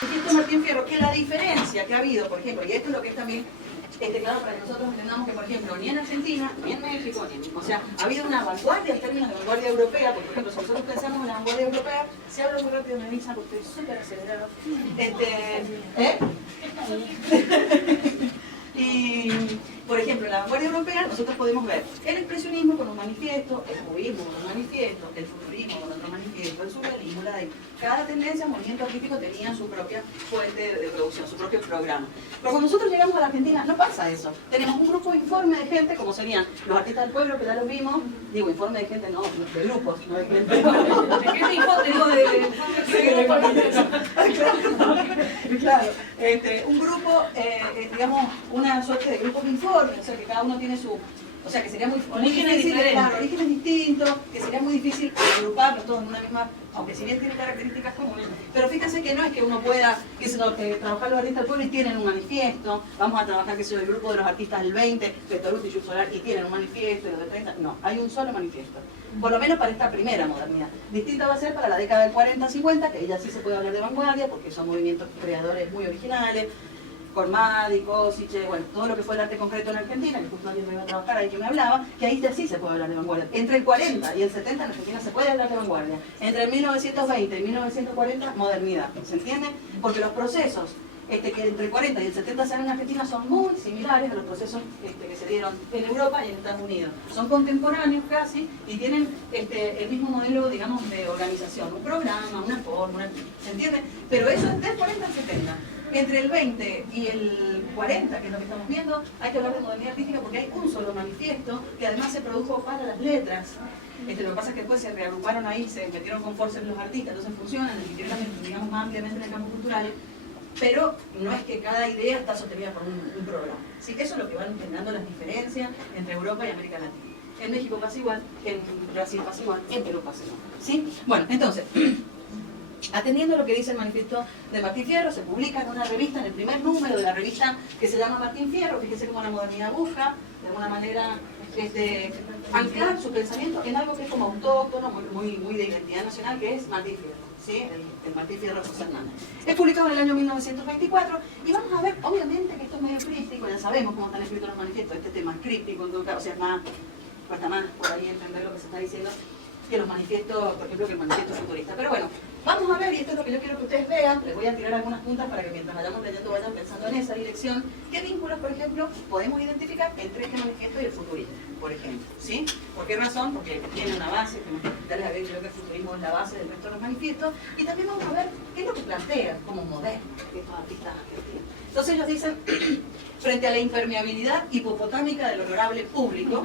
Dijiste Martín Fierro que la diferencia que ha habido, por ejemplo, y esto es lo que es también claro para que nosotros entendamos que, por ejemplo, ni en Argentina, ni en México, o sea, ha habido una vanguardia en términos de vanguardia europea, porque, por ejemplo, si nosotros pensamos en la vanguardia europea, si hablo muy rápido me avisan porque estoy súper acelerado. Y, por ejemplo, en la vanguardia europea nosotros podemos ver el expresionismo con un manifiesto, el cubismo con un manifiesto, el futurismo con otro manifiesto, el surrealismo, la de cada tendencia, movimiento artístico tenía su propia fuente de producción, su propio programa. Pero cuando nosotros llegamos a la Argentina no pasa eso. Tenemos un grupo informe de gente, como serían los artistas del pueblo, que ya los vimos, digo, informe de gente, no, de grupos, no de gente. ¿De qué te informe? Digo, claro, un grupo, digamos, una suerte de grupos informes, o sea, que cada uno tiene su... O sea, que sería muy difícil, claro, orígenes distintos, que sería muy difícil agruparlos todos en una misma, aunque si bien tienen características comunes. Pero fíjense que no es que uno pueda, trabajar los artistas del pueblo y tienen un manifiesto, vamos a trabajar, que sea el grupo de los artistas del 20, Petoruti y Yuc Solar, y tienen un manifiesto, y los del 30, no, hay un solo manifiesto. Por lo menos para esta primera modernidad. Distinta va a ser para la década del 40-50, que ya sí se puede hablar de vanguardia, porque son movimientos creadores muy originales, Cormadi, Cosiche, bueno, todo lo que fue el arte concreto en Argentina, que justo alguien me iba a trabajar ahí que me hablaba, que ahí ya sí se puede hablar de vanguardia. Entre el 40 y el 70 en Argentina se puede hablar de vanguardia. Entre el 1920 y 1940, modernidad. ¿Se entiende? Porque los procesos que entre el 40 y el 70 se dan en Argentina son muy similares a los procesos que se dieron en Europa y en Estados Unidos. Son contemporáneos casi y tienen el mismo modelo, digamos, de organización. Un programa, una fórmula, ¿se entiende? Pero eso es del 40 al 70. Entre el 20 y el 40, que es lo que estamos viendo, hay que hablar de modernidad artística porque hay un solo manifiesto que además se produjo para las letras. Lo que pasa es que después se reagruparon ahí, se metieron con fuerza los artistas, entonces funcionan, digamos, más ampliamente en el campo cultural, pero no es que cada idea está sostenida por un programa. ¿Sí? Eso es lo que van entendiendo las diferencias entre Europa y América Latina. En México pasa igual, en Brasil pasa igual, en Perú pasa igual. ¿Sí? Bueno, entonces... Atendiendo a lo que dice el manifiesto de Martín Fierro, se publica en una revista, en el primer número de la revista que se llama Martín Fierro, fíjense cómo la modernidad busca, de alguna manera, anclar su pensamiento en algo que es como autóctono, muy de identidad nacional, que es Martín Fierro, ¿sí? El Martín Fierro José Hernández. Es publicado en el año 1924 y vamos a ver, obviamente que esto es medio críptico, ya sabemos cómo están escritos los manifiestos, este tema es críptico, en todo caso, o sea, cuesta más por ahí entender lo que se está diciendo que los manifiestos, por ejemplo, que el manifiesto futurista. Pero bueno, vamos a ver, y esto es lo que yo quiero que ustedes vean, les voy a tirar algunas puntas para que mientras vayamos leyendo vayan pensando en esa dirección, qué vínculos, por ejemplo, podemos identificar entre este manifiesto y el futurismo, por ejemplo, ¿sí? ¿Por qué razón? Porque tiene una base, que ya les había dicho yo que el futurismo es la base del resto de los manifiestos, y también vamos a ver qué es lo que plantean como modelo estos artistas argentinos. Entonces ellos dicen, frente a la impermeabilidad hipopotámica del honorable público,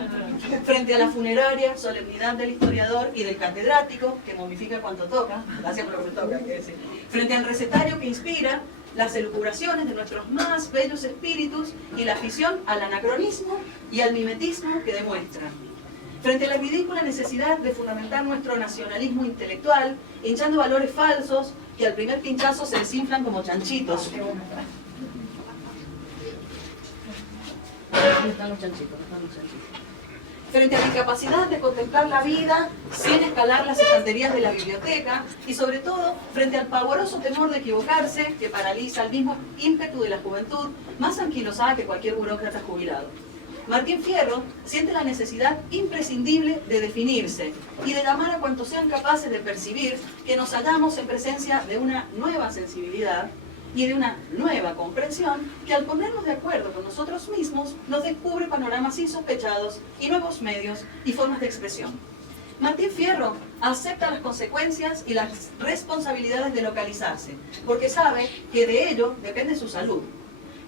frente a la funeraria solemnidad del historiador y del catedrático, que momifica cuanto toca, gracias por lo que toca, hay que decir, frente al recetario que inspira las elucubraciones de nuestros más bellos espíritus y la afición al anacronismo y al mimetismo que demuestran, frente a la ridícula necesidad de fundamentar nuestro nacionalismo intelectual, hinchando valores falsos que al primer pinchazo se desinflan como chanchitos. Están los chanchitos. Frente a la incapacidad de contemplar la vida sin escalar las estanterías de la biblioteca y sobre todo frente al pavoroso temor de equivocarse que paraliza el mismo ímpetu de la juventud más anquilosada que cualquier burócrata jubilado. Martín Fierro siente la necesidad imprescindible de definirse y de llamar a cuantos sean capaces de percibir que nos hallamos en presencia de una nueva sensibilidad y de una nueva comprensión que al ponernos de acuerdo con nosotros mismos nos descubre panoramas insospechados y nuevos medios y formas de expresión. Martín Fierro acepta las consecuencias y las responsabilidades de localizarse, porque sabe que de ello depende su salud,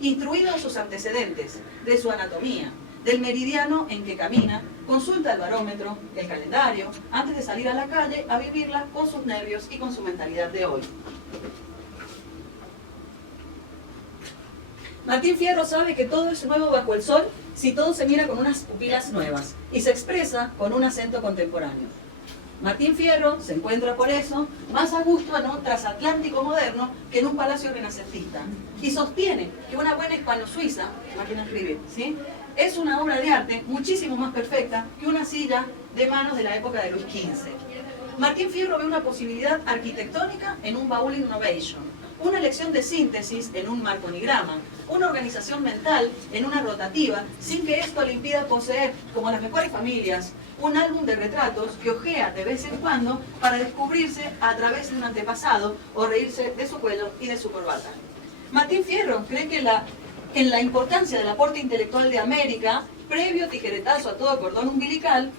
instruido en sus antecedentes, de su anatomía, del meridiano en que camina, consulta el barómetro, el calendario, antes de salir a la calle a vivirla con sus nervios y con su mentalidad de hoy. Martín Fierro sabe que todo es nuevo bajo el sol si todo se mira con unas pupilas nuevas y se expresa con un acento contemporáneo. Martín Fierro se encuentra por eso más a gusto en un transatlántico moderno que en un palacio renacentista y sostiene que una buena hispano-suiza, máquina de escribir, ¿sí?, es una obra de arte muchísimo más perfecta que una silla de manos de la época de Luis XV. Martín Fierro ve una posibilidad arquitectónica en un baúl innovation, una elección de síntesis en un marconigrama, una organización mental en una rotativa, sin que esto le impida poseer, como las mejores familias, un álbum de retratos que ojea de vez en cuando para descubrirse a través de un antepasado o reírse de su cuello y de su corbata. Martín Fierro cree que en la importancia del aporte intelectual de América, previo tijeretazo a todo cordón umbilical,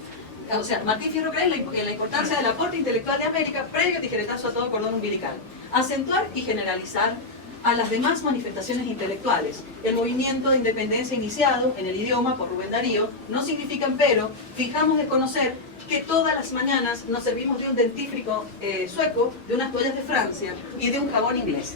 o sea, Martín Fierro cree en la importancia del aporte intelectual de América, previo tijeretazo a todo cordón umbilical. Acentuar y generalizar a las demás manifestaciones intelectuales. El movimiento de independencia iniciado en el idioma por Rubén Darío no significa, empero, fijamos de conocer que todas las mañanas nos servimos de un dentífrico sueco, de unas toallas de Francia y de un jabón inglés.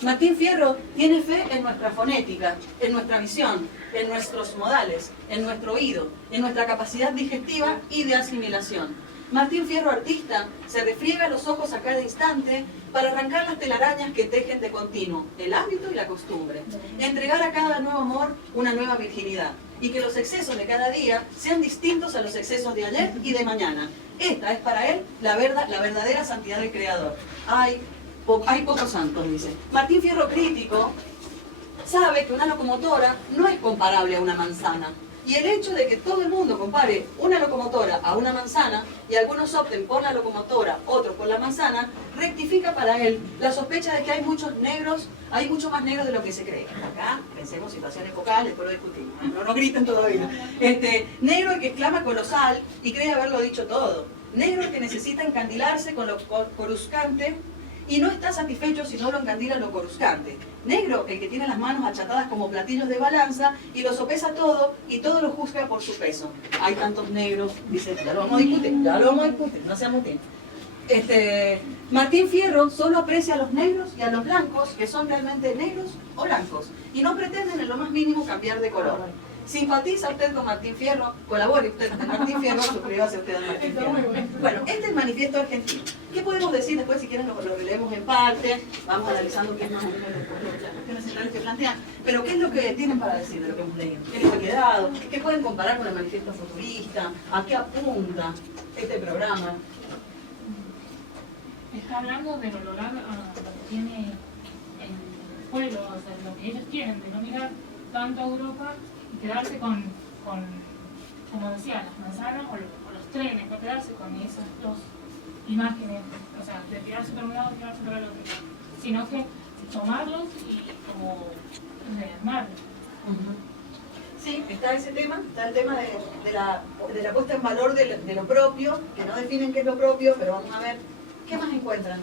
Martín Fierro tiene fe en nuestra fonética, en nuestra visión, en nuestros modales, en nuestro oído, en nuestra capacidad digestiva y de asimilación. Martín Fierro, artista, se refriega los ojos a cada instante para arrancar las telarañas que tejen de continuo el hábito y la costumbre. Entregar a cada nuevo amor una nueva virginidad y que los excesos de cada día sean distintos a los excesos de ayer y de mañana. Esta es para él la verdadera santidad del Creador. Hay pocos santos, dice. Martín Fierro, crítico, sabe que una locomotora no es comparable a una manzana. Y el hecho de que todo el mundo compare una locomotora a una manzana y algunos opten por la locomotora, otros por la manzana, rectifica para él la sospecha de que hay muchos negros, hay mucho más negros de lo que se cree. Acá pensemos situaciones focales, después lo discutimos, no griten todavía. Negro el que exclama colosal y cree haberlo dicho todo. Negro el que necesita encandilarse con lo coruscante y no está satisfecho si no lo encandila lo coruscante. Negro, el que tiene las manos achatadas como platillos de balanza y lo sopesa todo y todo lo juzga por su peso. Hay tantos negros, dice, ya lo vamos a discutir, no seamos tiempos. Martín Fierro solo aprecia a los negros y a los blancos que son realmente negros o blancos y no pretenden en lo más mínimo cambiar de color. ¿Simpatiza usted con Martín Fierro? Colabore usted con Martín Fierro, suscríbase usted a Martín Fierro. Bueno, este es el manifiesto argentino. ¿Qué podemos decir después? Si quieren lo leemos en parte, vamos analizando qué es más o menos las cuestiones centrales que plantean. Pero ¿qué es lo que tienen para decir de lo que hemos leído? ¿Qué les ha quedado? ¿Qué pueden comparar con el manifiesto futurista? ¿A qué apunta este programa? Está hablando de valorar lo que tiene el pueblo, o sea, lo que ellos quieren, de no mirar tanto a Europa y quedarse con como decía, las manzanas o los trenes, no quedarse con esas dos imágenes, o sea, de tirarse por un lado y tirarse por el otro, sino que tomarlos y como rearmarlos. Sí, está ese tema, está el tema de la puesta en valor de lo propio, que no definen qué es lo propio, pero vamos a ver, ¿qué más encuentran?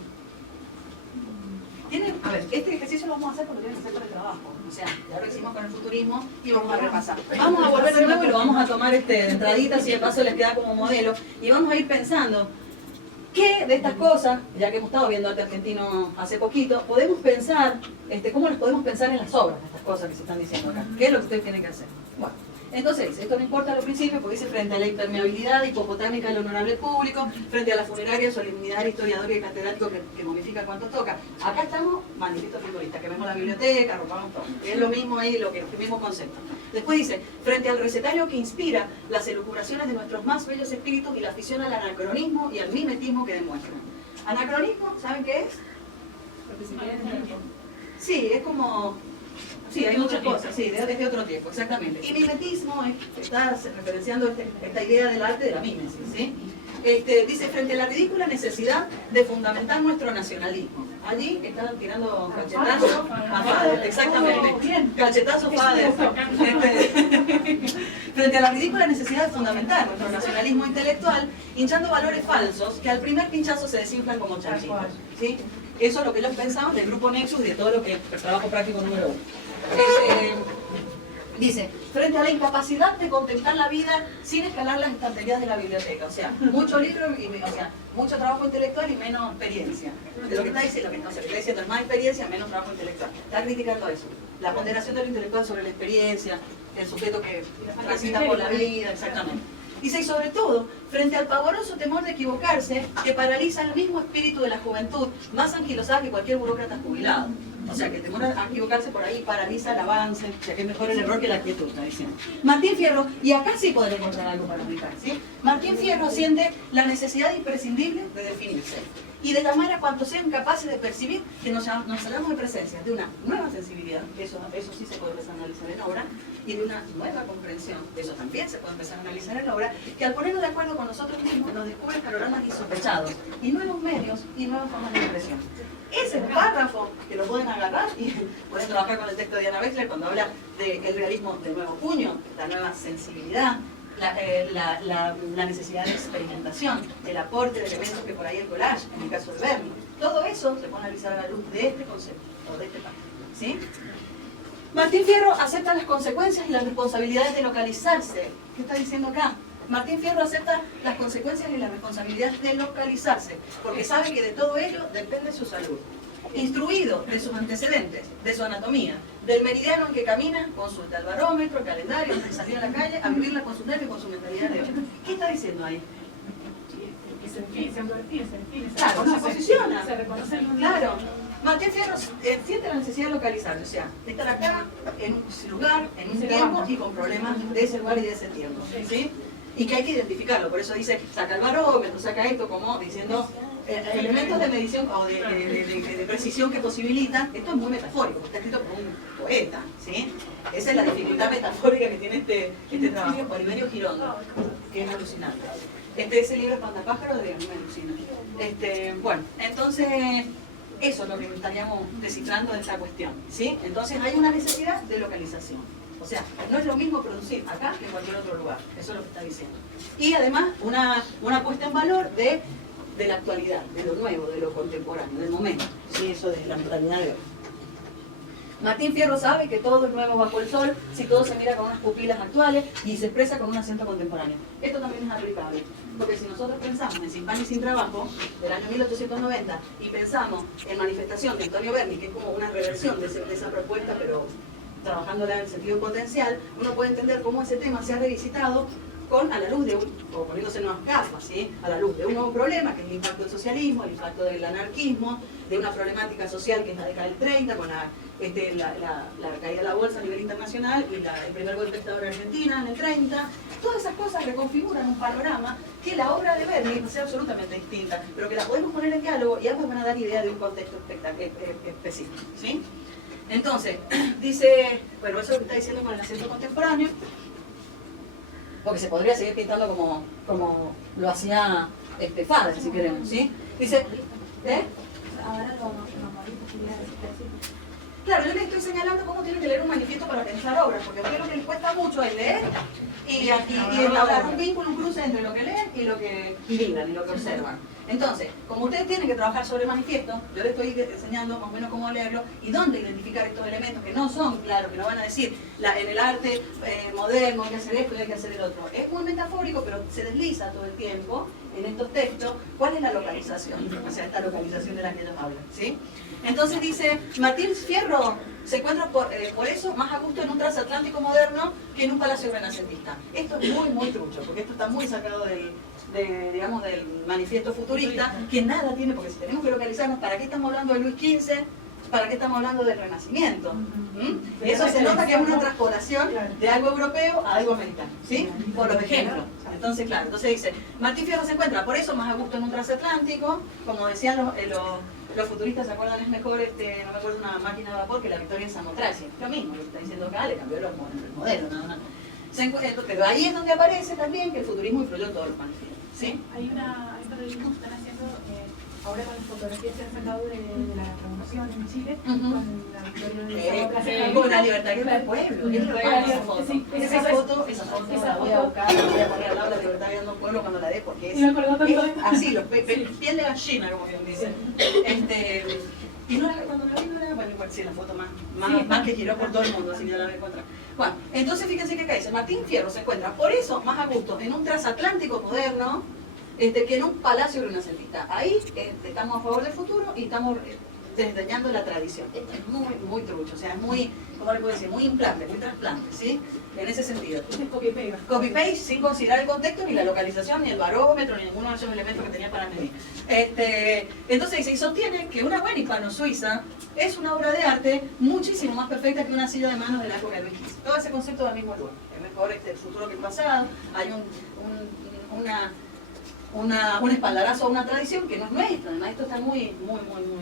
A ver, este ejercicio lo vamos a hacer porque tiene que ser por el trabajo. O sea, ya lo hicimos con el futurismo y vamos a repasar. Vamos a volver de nuevo y lo vamos a tomar de entradita, si de paso les queda como modelo. Y vamos a ir pensando qué de estas cosas, ya que hemos estado viendo arte argentino hace poquito, podemos pensar, cómo las podemos pensar en las obras, estas cosas que se están diciendo acá. ¿Qué es lo que ustedes tienen que hacer? Bueno. Entonces, esto no importa a los principios porque dice frente a la impermeabilidad hipopotámica del honorable público, frente a la funeraria solemnidad historiador y catedrático que momifica cuanto toca. Acá estamos, manifiesto futurista, que vemos la biblioteca, rompamos todo. Es lo mismo ahí, el mismo concepto. Después dice, frente al recetario que inspira las elucubraciones de nuestros más bellos espíritus y la afición al anacronismo y al mimetismo que demuestran. ¿Anacronismo? ¿Saben qué es? Sí, es como... Sí, hay muchas cosas, sí, desde otro tiempo, exactamente. Y mimetismo está referenciando esta idea del arte de la mímesis, ¿sí? Dice, frente a la ridícula necesidad de fundamentar nuestro nacionalismo. Allí están tirando cachetazo a Fader, exactamente. Cachetazo Fader. Frente a la ridícula necesidad de fundamentar nuestro nacionalismo intelectual, hinchando valores falsos que al primer pinchazo se desinflan como chanchitos, ¿sí? Eso es lo que ellos pensaban del grupo Nexus y de todo lo que el trabajo práctico número 1. Dice, frente a la incapacidad de contemplar la vida sin escalar las estanterías de la biblioteca, o sea, mucho libro, mucho trabajo intelectual y menos experiencia. De lo que está diciendo, lo que está diciendo es más experiencia, menos trabajo intelectual. Está criticando eso, la ponderación de lo intelectual sobre la experiencia, el sujeto que transita por la vida, exactamente. Dice, y sobre todo, frente al pavoroso temor de equivocarse que paraliza el mismo espíritu de la juventud, más anquilosada que cualquier burócrata jubilado. O sea, que el temor a equivocarse por ahí paraliza el avance, o sea, que es mejor el error que la quietud, está diciendo. Martín Fierro, y acá sí podré encontrar algo para aplicar, ¿sí? Martín Fierro siente la necesidad imprescindible de definirse y de llamar a cuantos sean capaces de percibir que nos hallamos en presencia de una nueva sensibilidad, eso sí se puede empezar a analizar en obra, y de una nueva comprensión, eso también se puede empezar a analizar en obra, que al ponernos de acuerdo con nosotros mismos nos descubre panoramas insospechados, y nuevos medios y nuevas formas de expresión. Ese párrafo que lo pueden agarrar y pueden trabajar con el texto de Diana Wexler cuando habla del realismo del nuevo puño, la nueva sensibilidad, la necesidad de experimentación, el aporte de elementos que por ahí el collage, en el caso de Berni. Todo eso se puede analizar a la luz de este concepto, o de este párrafo, ¿sí? Martín Fierro acepta las consecuencias y las responsabilidades de localizarse. ¿Qué está diciendo acá? Martín Fierro acepta las consecuencias y las responsabilidades de localizarse, porque sabe que de todo ello depende su salud. Instruido de sus antecedentes, de su anatomía, del meridiano en que camina, consulta el barómetro, el calendario, antes de salir a la calle, a vivirla con su nervio y con su mentalidad de hoy. ¿Qué está diciendo ahí? Se define. Claro, se posiciona. Se reconoce el mundo. Claro. Martín Fierro siente la necesidad de localizarse, o sea, de estar acá, en un lugar, en un tiempo y con problemas de ese lugar y de ese tiempo, ¿sí? Y que hay que identificarlo, por eso dice, saca el barómetro, saca esto, como diciendo elementos de medición o de precisión que posibilitan, esto es muy metafórico, está escrito por un poeta, ¿sí? Esa es la dificultad metafórica que tiene este trabajo, Oliverio Girondo, que es alucinante. Ese libro Espantapájaros de a mí me alucina. Bueno, entonces, eso es lo que estaríamos descifrando de esta cuestión, ¿sí? Entonces hay una necesidad de localización. O sea, no es lo mismo producir acá que en cualquier otro lugar. Eso es lo que está diciendo. Y además, una puesta en valor de la actualidad, de lo nuevo, de lo contemporáneo, del momento. ¿Sí? Eso de la mentalidad de hoy. Martín Fierro sabe que todo es nuevo bajo el sol si todo se mira con unas pupilas actuales y se expresa con un acento contemporáneo. Esto también es aplicable, porque si nosotros pensamos en Sin pan y sin trabajo, del año 1890, y pensamos en Manifestación de Antonio Berni, que es como una reversión de esa propuesta, pero trabajándola en el sentido potencial, uno puede entender cómo ese tema se ha revisitado a la luz de o poniéndose nuevas gafas, ¿sí? A la luz de un nuevo problema, que es el impacto del socialismo, el impacto del anarquismo, de una problemática social que es la década del 30, con la caída de la bolsa a nivel internacional y el primer golpe de Estado en Argentina en el 30. Todas esas cosas reconfiguran un panorama que la obra de Berni va a ser absolutamente distinta, pero que la podemos poner en diálogo y ambas van a dar idea de un contexto específico, ¿sí? Entonces, dice, bueno, eso es lo que está diciendo con el acento contemporáneo, porque se podría seguir pintando como lo hacía Fada, si queremos, ¿sí? Dice, Ahora no hay posibilidad de decir. Claro, yo les estoy señalando cómo tienen que leer un manifiesto para pensar obras, porque a ustedes lo que les cuesta mucho es leer y elaborar un vínculo, un cruce entre lo que leen y lo que viven y lo que observan. Entonces, como ustedes tienen que trabajar sobre manifiesto, yo les estoy enseñando más o menos cómo leerlo y dónde identificar estos elementos que no son, claro, que no van a decir en el arte moderno hay que hacer esto y hay que hacer el otro. Es muy metafórico, pero se desliza todo el tiempo en estos textos cuál es la localización, o sea, esta localización de la que ellos hablan, ¿sí? Entonces dice, Martín Fierro se encuentra por eso más a gusto en un transatlántico moderno que en un palacio renacentista. Esto es muy, muy trucho, porque esto está muy sacado del manifiesto futurista, que nada tiene, porque si tenemos que localizarnos, ¿para qué estamos hablando de Luis XV? ¿Para qué estamos hablando del Renacimiento? Eso se nota que es una transpolación de algo europeo a algo americano, ¿sí? Por los ejemplos. Entonces, claro, entonces dice, Martín Fierro se encuentra por eso más a gusto en un transatlántico, como decían los futuristas, ¿se acuerdan? Es mejor, no me acuerdo, una máquina de vapor que la victoria en Samotracia. Lo mismo, lo que está diciendo acá, le cambió el modelo, nada más. Pero ahí es donde aparece también que el futurismo influyó en todos los manifiestos, ¿sí? Hay un periodismo que están haciendo ahora con fotografías que han sacado de la revolución en Chile, con la victoria de con la libertad que da el pueblo. Esa foto la voy a buscar, la voy a poner al lado de la libertad que da el pueblo cuando la dé, porque es así, piel de gallina, como bien dicen. Y no cuando la vi no era, bueno, igual sí, la foto más que giró por todo el mundo, así que ya la voy a encontrar. Bueno, entonces fíjense que acá dice, Martín Fierro se encuentra por eso más a gusto en un transatlántico moderno que en un palacio renacentista. Ahí estamos a favor del futuro y estamos desdeñando la tradición. Esto es muy trucho, o sea, es muy, ¿cómo le puedo decir? Muy implante, muy trasplante, ¿sí? En ese sentido. Copy-paste. Copy-paste sin considerar el contexto, ni la localización, ni el barómetro, ni ninguno de esos elementos que tenía para medir. Entonces dice, y sostiene que una buena hispano-suiza es una obra de arte muchísimo más perfecta que una silla de manos de la época de Luis XV. Todo ese concepto del mismo lugar. Es mejor el futuro que el pasado. Hay un espaldarazo a una tradición que no es nuestra, además esto está muy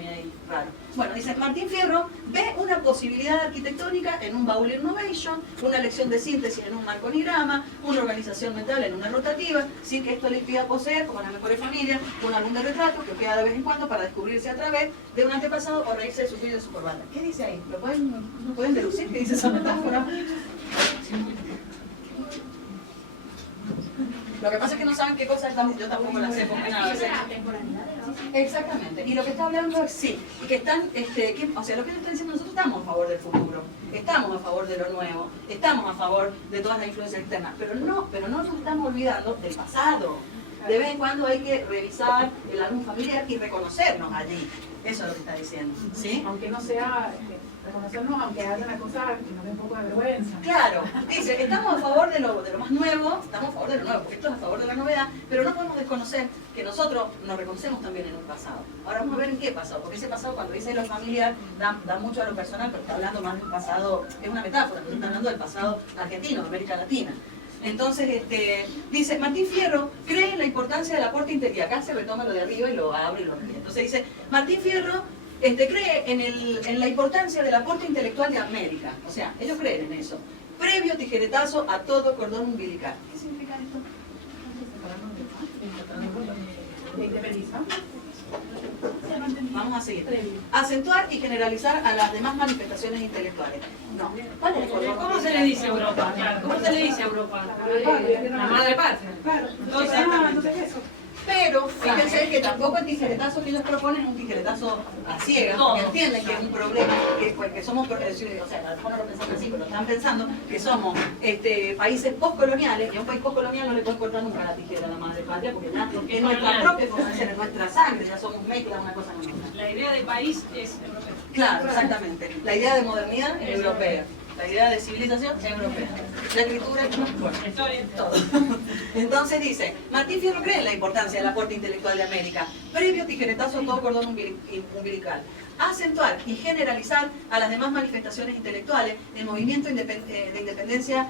ahí raro. Bueno, dice, Martín Fierro ve una posibilidad arquitectónica en un baúl innovation, una lección de síntesis en un marconigrama, una organización mental en una rotativa, sin que esto le impida poseer, como en las mejores familias, un álbum de retratos que queda de vez en cuando para descubrirse a través de un antepasado o reírse de su vida y de su corbata. ¿Qué dice ahí? ¿Lo pueden deducir? ¿Qué dice esa metáfora? Lo que pasa es que no saben qué cosa estamos, yo tampoco la sé porque nada. Exactamente. Y lo que está hablando es sí, y que están, o sea, lo que él está diciendo, nosotros estamos a favor del futuro, estamos a favor de lo nuevo, estamos a favor de todas las influencias externas, pero no nos estamos olvidando del pasado. De vez en cuando hay que revisar el álbum familiar y reconocernos allí. Eso es lo que está diciendo, ¿sí? Aunque no sea reconocernos, aunque haya una cosa que nos dé un poco de vergüenza. Claro, dice, estamos a favor de lo más nuevo, estamos a favor de lo nuevo, porque esto es a favor de la novedad, pero no podemos desconocer que nosotros nos reconocemos también en un pasado. Ahora vamos a ver en qué pasado, porque ese pasado, cuando dice lo familiar, da mucho a lo personal, pero está hablando más de un pasado, es una metáfora, pero está hablando del pasado argentino, de América Latina. Entonces, dice, Martín Fierro cree en la importancia del aporte intelectual. Acá se retoma lo de arriba y lo abre y lo ríe. Entonces dice, Martín Fierro cree en la importancia del aporte intelectual de América. O sea, ellos creen en eso. Previo tijeretazo a todo cordón umbilical. ¿Qué significa esto? Vamos a seguir. Acentuar y generalizar a las demás manifestaciones intelectuales. No. ¿Cuál es el cordón? ¿Cómo se le dice a Europa? ¿Cómo se le dice a Europa? La madre patria. Claro. Entonces Eso. Pero fíjense que tampoco el tijeretazo que ellos proponen es un tijeretazo a ciegas, porque entienden que es un problema, que somos, o sea, a lo mejor no lo pensaron así, pero lo están pensando, que somos países postcoloniales, y a un país postcolonial no le puedes cortar nunca la tijera a la madre patria, porque ya es nuestra propia formación, es nuestra sangre, ya somos mezclas, una cosa con otra. la idea de país es europea. Claro, exactamente. La idea de modernidad es europea. La idea de civilización es europea. La escritura es bueno, Historia. todo. Entonces dice, Martín Fierro cree en la importancia del aporte intelectual de América, previo tijeretazo a todo cordón umbilical. Acentuar y generalizar a las demás manifestaciones intelectuales el movimiento de independencia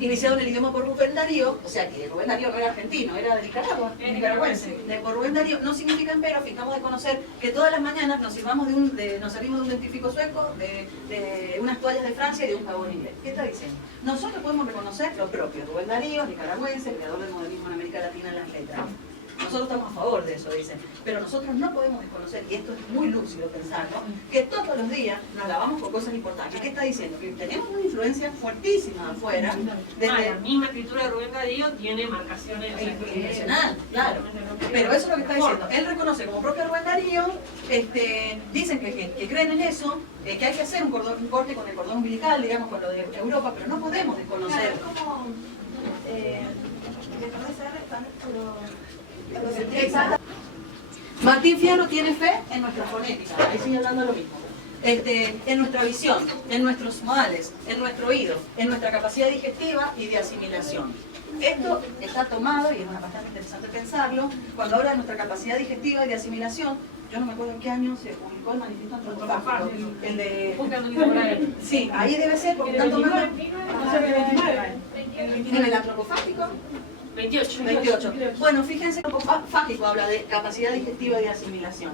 iniciado en el idioma por Rubén Darío, o sea que Rubén Darío no era argentino, era de Nicaragua, nicaragüense. Por Rubén Darío no significa empero, fijamos de conocer que todas las mañanas nos salimos de un dentífrico sueco, de unas toallas de Francia y de un jabón inglés. ¿Qué está diciendo? Nosotros podemos reconocer lo propio, Rubén Darío, nicaragüense, creador del modernismo en América Latina en las letras. Nosotros estamos a favor de eso, dicen. Pero nosotros no podemos desconocer, y esto es muy lúcido pensarlo, que todos los días nos lavamos con cosas importantes. ¿Qué está diciendo? Que tenemos una influencia fuertísima afuera. La misma escritura de Rubén Darío tiene marcaciones. Impresionante, claro. Pero eso es lo que está diciendo. Él reconoce como propio Rubén Darío, dicen que creen en eso, que hay que hacer un corte con el cordón umbilical, digamos, con lo de Europa, pero no podemos desconocer. Exacto. Martín Fierro tiene fe en nuestra fonética, ahí sigue hablando lo mismo. En nuestra visión, en nuestros modales, en nuestro oído, en nuestra capacidad digestiva y de asimilación. Esto está tomado, y es bastante interesante pensarlo, cuando habla de nuestra capacidad digestiva y de asimilación. Yo no me acuerdo en qué año se publicó el manifiesto antropofágico, el de... Sí, ahí debe ser, porque están tomando... En el antropofágico. 28. Bueno, fíjense, el antropofágico habla de capacidad digestiva y de asimilación.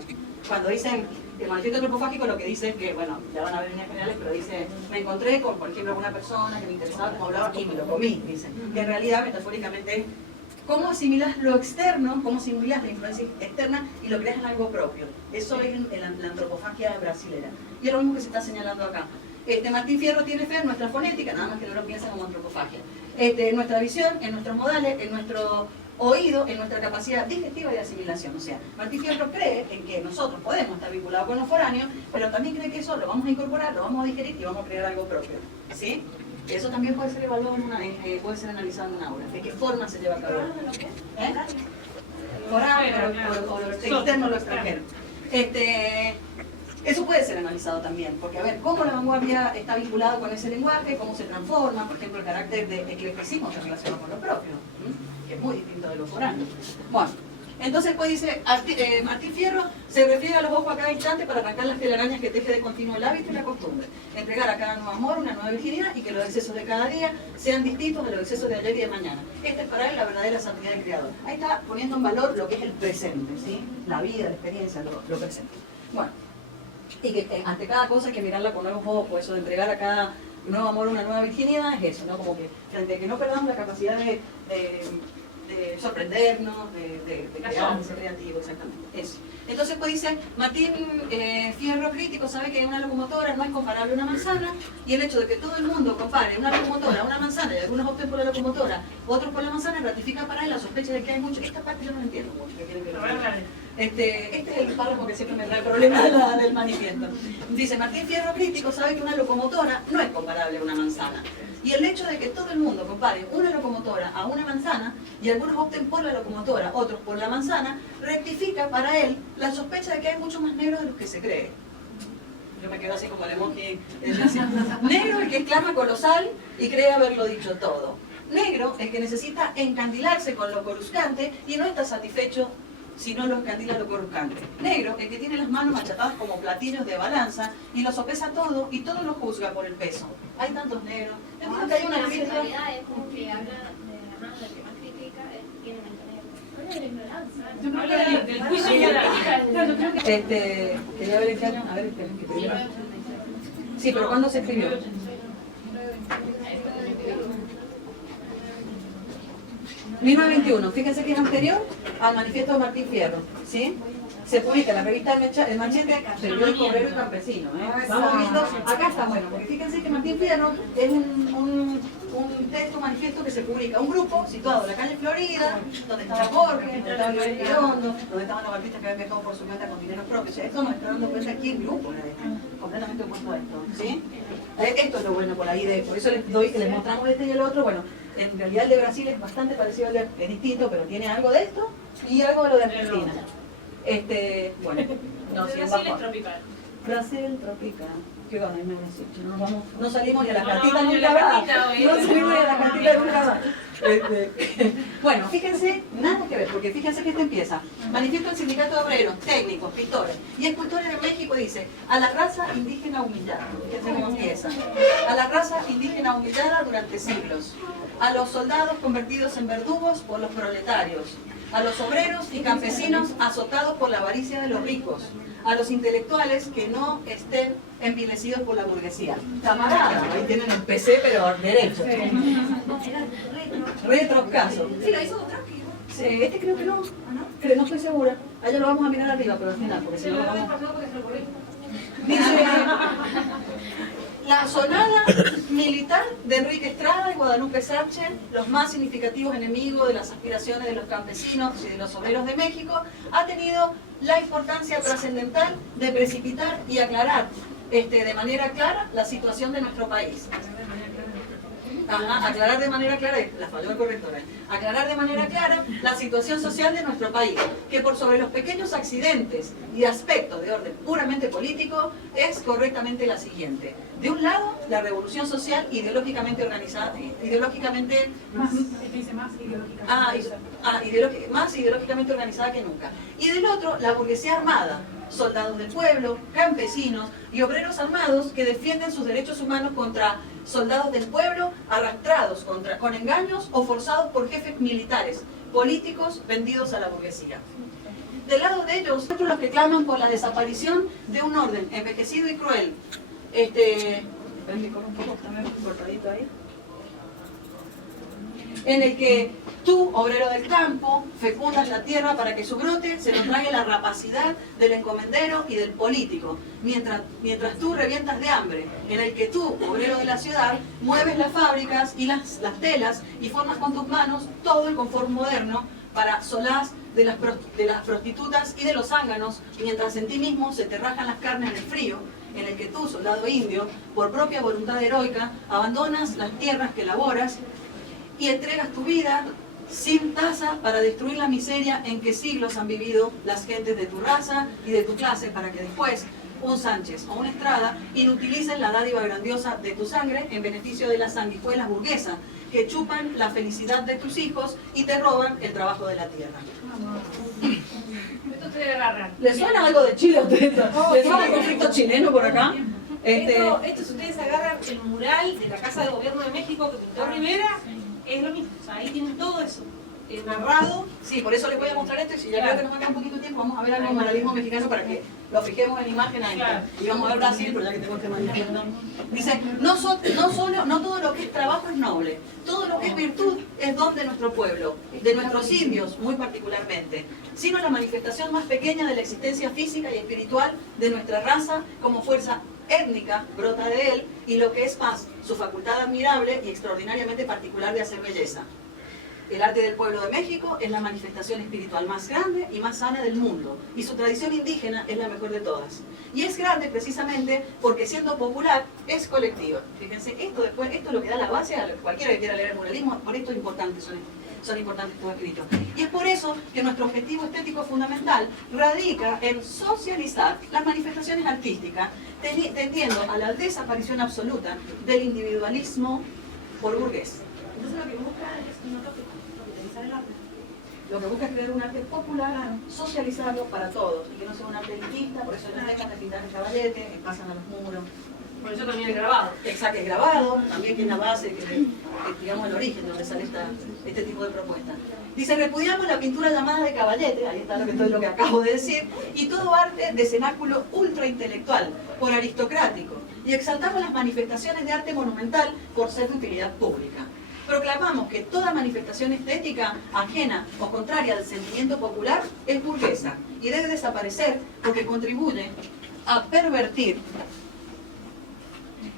Cuando dicen el manifiesto antropofágico, lo que dice es que, bueno, ya van a ver en líneas generales, pero dice, me encontré con, por ejemplo, alguna persona que me interesaba cómo hablaba y me lo comí, dice. Que en realidad, metafóricamente, es cómo asimilas lo externo, cómo asimilas la influencia externa y lo creas en algo propio. Eso es la antropofagia brasilera. Y es lo mismo que se está señalando acá. Martín Fierro tiene fe en nuestra fonética, nada más que no lo piensa como antropofagia. En nuestra visión, en nuestros modales, en nuestro oído, en nuestra capacidad digestiva y de asimilación. O sea, Martín Fierro cree en que nosotros podemos estar vinculados con los foráneos, pero también cree que eso lo vamos a incorporar, lo vamos a digerir y vamos a crear algo propio. ¿Sí? Eso también puede ser evaluado, puede ser analizado en una aula. ¿De qué forma se lleva a cabo? Foráneo, o lo externo o lo extranjero. Eso puede ser analizado también, porque a ver, cómo la vanguardia está vinculada con ese lenguaje, cómo se transforma, por ejemplo, el carácter de eclecticismo se relaciona con lo propio, que es muy distinto de lo foráneo. Bueno, entonces pues dice, Martín Fierro se refiere a los ojos a cada instante para arrancar las telarañas que teje de continuo el hábito y la costumbre, entregar a cada nuevo amor una nueva virginidad y que los excesos de cada día sean distintos de los excesos de ayer y de mañana. Esta es para él la verdadera santidad del Creador. Ahí está poniendo en valor lo que es el presente, ¿sí? La vida, la experiencia, lo presente. Bueno. Y que ante cada cosa hay que mirarla con nuevos ojos, eso de entregar a cada nuevo amor una nueva virginidad es eso, ¿no? Como que frente a que no perdamos la capacidad de sorprendernos, de crear, de ser creativos, exactamente, eso. Entonces pues dice, Martín Fierro crítico sabe que una locomotora no es comparable a una manzana, y el hecho de que todo el mundo compare una locomotora a una manzana, y algunos opten por la locomotora, otros por la manzana, ratifica para él la sospecha de que hay mucho. Esta parte yo no la entiendo mucho, que quieren que lo este es el párrafo que siempre me trae problemas del manifiesto. Dice, Martín Fierro crítico sabe que una locomotora no es comparable a una manzana. Y el hecho de que todo el mundo compare una locomotora a una manzana, y algunos opten por la locomotora, otros por la manzana, rectifica para él la sospecha de que hay mucho más negros de los que se cree. Yo me quedo así como el emoji. Negro el que exclama colosal y cree haberlo dicho todo. Negro el que necesita encandilarse con lo coruscante y no está satisfecho si no lo encandila lo coruscante. Negro el que tiene las manos achatadas como platillos de balanza y lo sopesa todo y todo lo juzga por el peso. Hay tantos negros. Yo entiendo que hay una crítica. Es como que habla de la que más critica, tiene mente negra. Habla del juicio y la crítica. Quería ver en qué año. A ver, esperen que primero. Sí, pero ¿cuándo se escribió? 1921, fíjense que es anterior al manifiesto de Martín Fierro, ¿sí? Se publica en la revista El Machete, periódico obrero y campesino, ¿eh? Vamos viendo, acá está bueno, porque fíjense que Martín Fierro es un texto manifiesto que se publica, un grupo situado en la calle Florida, donde estaba Jorge, donde estaba Luis Redondo, donde estaban los artistas que habían viajado por su cuenta con dinero propio. O sea, esto nos está dando cuenta aquí en grupo, completamente opuesto a esto, ¿sí? Esto es lo bueno por ahí, por eso les mostramos este y el otro. Bueno, en realidad el de Brasil es bastante parecido al de, es distinto, pero tiene algo de esto y algo de lo de Argentina. Bueno, no, si es Brasil es tropical. Brasil tropical. ¿Qué gana? No salimos ni a la No, cartita no, nunca ni a la más. cartita hoy. No salimos ni a la cartita nunca más. Bueno, fíjense, nada que ver, porque fíjense que este empieza. Manifiesto del Sindicato de Obreros, técnicos, pintores y escultores de México dice, a la raza indígena humillada. Fíjense cómo empieza. A la raza indígena humillada durante siglos. A los soldados convertidos en verdugos por los proletarios. A los obreros y campesinos azotados por la avaricia de los ricos. A los intelectuales que no estén envilecidos por la burguesía. Camarada, ahí tienen el PC, pero derecho. Retroscaso. Sí, lo hizo Trotsky. Sí, este creo que no. Creo, no estoy segura. Allá lo vamos a mirar arriba, pero al final, porque si no lo vamos... Dice... La sonada militar de Enrique Estrada y Guadalupe Sánchez, los más significativos enemigos de las aspiraciones de los campesinos y de los obreros de México, ha tenido la importancia trascendental de precipitar y aclarar de manera clara la situación de nuestro país. Aclarar de manera clara, la falló el corrector, aclarar de manera clara la situación social de nuestro país, que por sobre los pequeños accidentes y aspectos de orden puramente político es correctamente la siguiente. De un lado, la revolución social ideológicamente organizada, más ideológicamente organizada que nunca. Y del otro, la burguesía armada, soldados del pueblo, campesinos y obreros armados que defienden sus derechos humanos contra soldados del pueblo arrastrados con engaños o forzados por jefes militares, políticos vendidos a la burguesía. Del lado de ellos, los que claman por la desaparición de un orden envejecido y cruel. Un poco, también cortadito ahí. En el que tú, obrero del campo, fecundas la tierra para que su brote se nos trague la rapacidad del encomendero y del político, mientras tú revientas de hambre, en el que tú, obrero de la ciudad, mueves las fábricas y las telas y formas con tus manos todo el confort moderno para solaz de las prostitutas y de los zánganos, mientras en ti mismo se te rajan las carnes del frío, en el que tú, soldado indio, por propia voluntad heroica, abandonas las tierras que laboras y entregas tu vida sin tasa para destruir la miseria en que siglos han vivido las gentes de tu raza y de tu clase, para que después, un Sánchez o una Estrada inutilicen la dádiva grandiosa de tu sangre en beneficio de las sanguijuelas burguesas que chupan la felicidad de tus hijos y te roban el trabajo de la tierra. Esto te agarran. ¿Les suena algo de Chile a ustedes? ¿Les suena el conflicto chileno por acá? Esto si ustedes agarran el mural de la Casa de Gobierno de México que pintó Rivera, es lo mismo. O sea, ahí tienen todo eso narrado. Sí, por eso les voy a mostrar esto y si ya creo que nos queda un poquito de tiempo, vamos a ver algo de muralismo mexicano para que lo fijemos en imagen ahí. Y vamos a ver Brasil, pero ya que tengo el tema de izquierda. Dice, no todo lo que es trabajo es noble, todo lo que es virtud es don de nuestro pueblo, de nuestros indios muy particularmente, sino la manifestación más pequeña de la existencia física y espiritual de nuestra raza como fuerza étnica brota de él y lo que es más, su facultad admirable y extraordinariamente particular de hacer belleza. El arte del pueblo de México es la manifestación espiritual más grande y más sana del mundo, y su tradición indígena es la mejor de todas. Y es grande precisamente porque siendo popular es colectiva. Fíjense, esto es lo que da la base a cualquiera que quiera leer el muralismo, por esto es importante, son importantes estos escritos. Y es por eso que nuestro objetivo estético fundamental radica en socializar las manifestaciones artísticas, tendiendo a la desaparición absoluta del individualismo por burgués. Entonces lo que busca es no capitalizar el arte. Lo que busca es crear un arte popular, socializarlo para todos, y que no sea un arte elitista, por eso no dejan de pintar el caballete, pasan a los muros. Por eso también es grabado. Exacto, es grabado, también que es la base, que es, digamos, el origen de donde sale este tipo de propuesta. Dice, repudiamos la pintura llamada de caballete, ahí está lo que acabo de decir, y todo arte de cenáculo ultraintelectual, por aristocrático, y exaltamos las manifestaciones de arte monumental por ser de utilidad pública. Proclamamos que toda manifestación estética ajena o contraria al sentimiento popular es burguesa y debe desaparecer porque contribuye a pervertir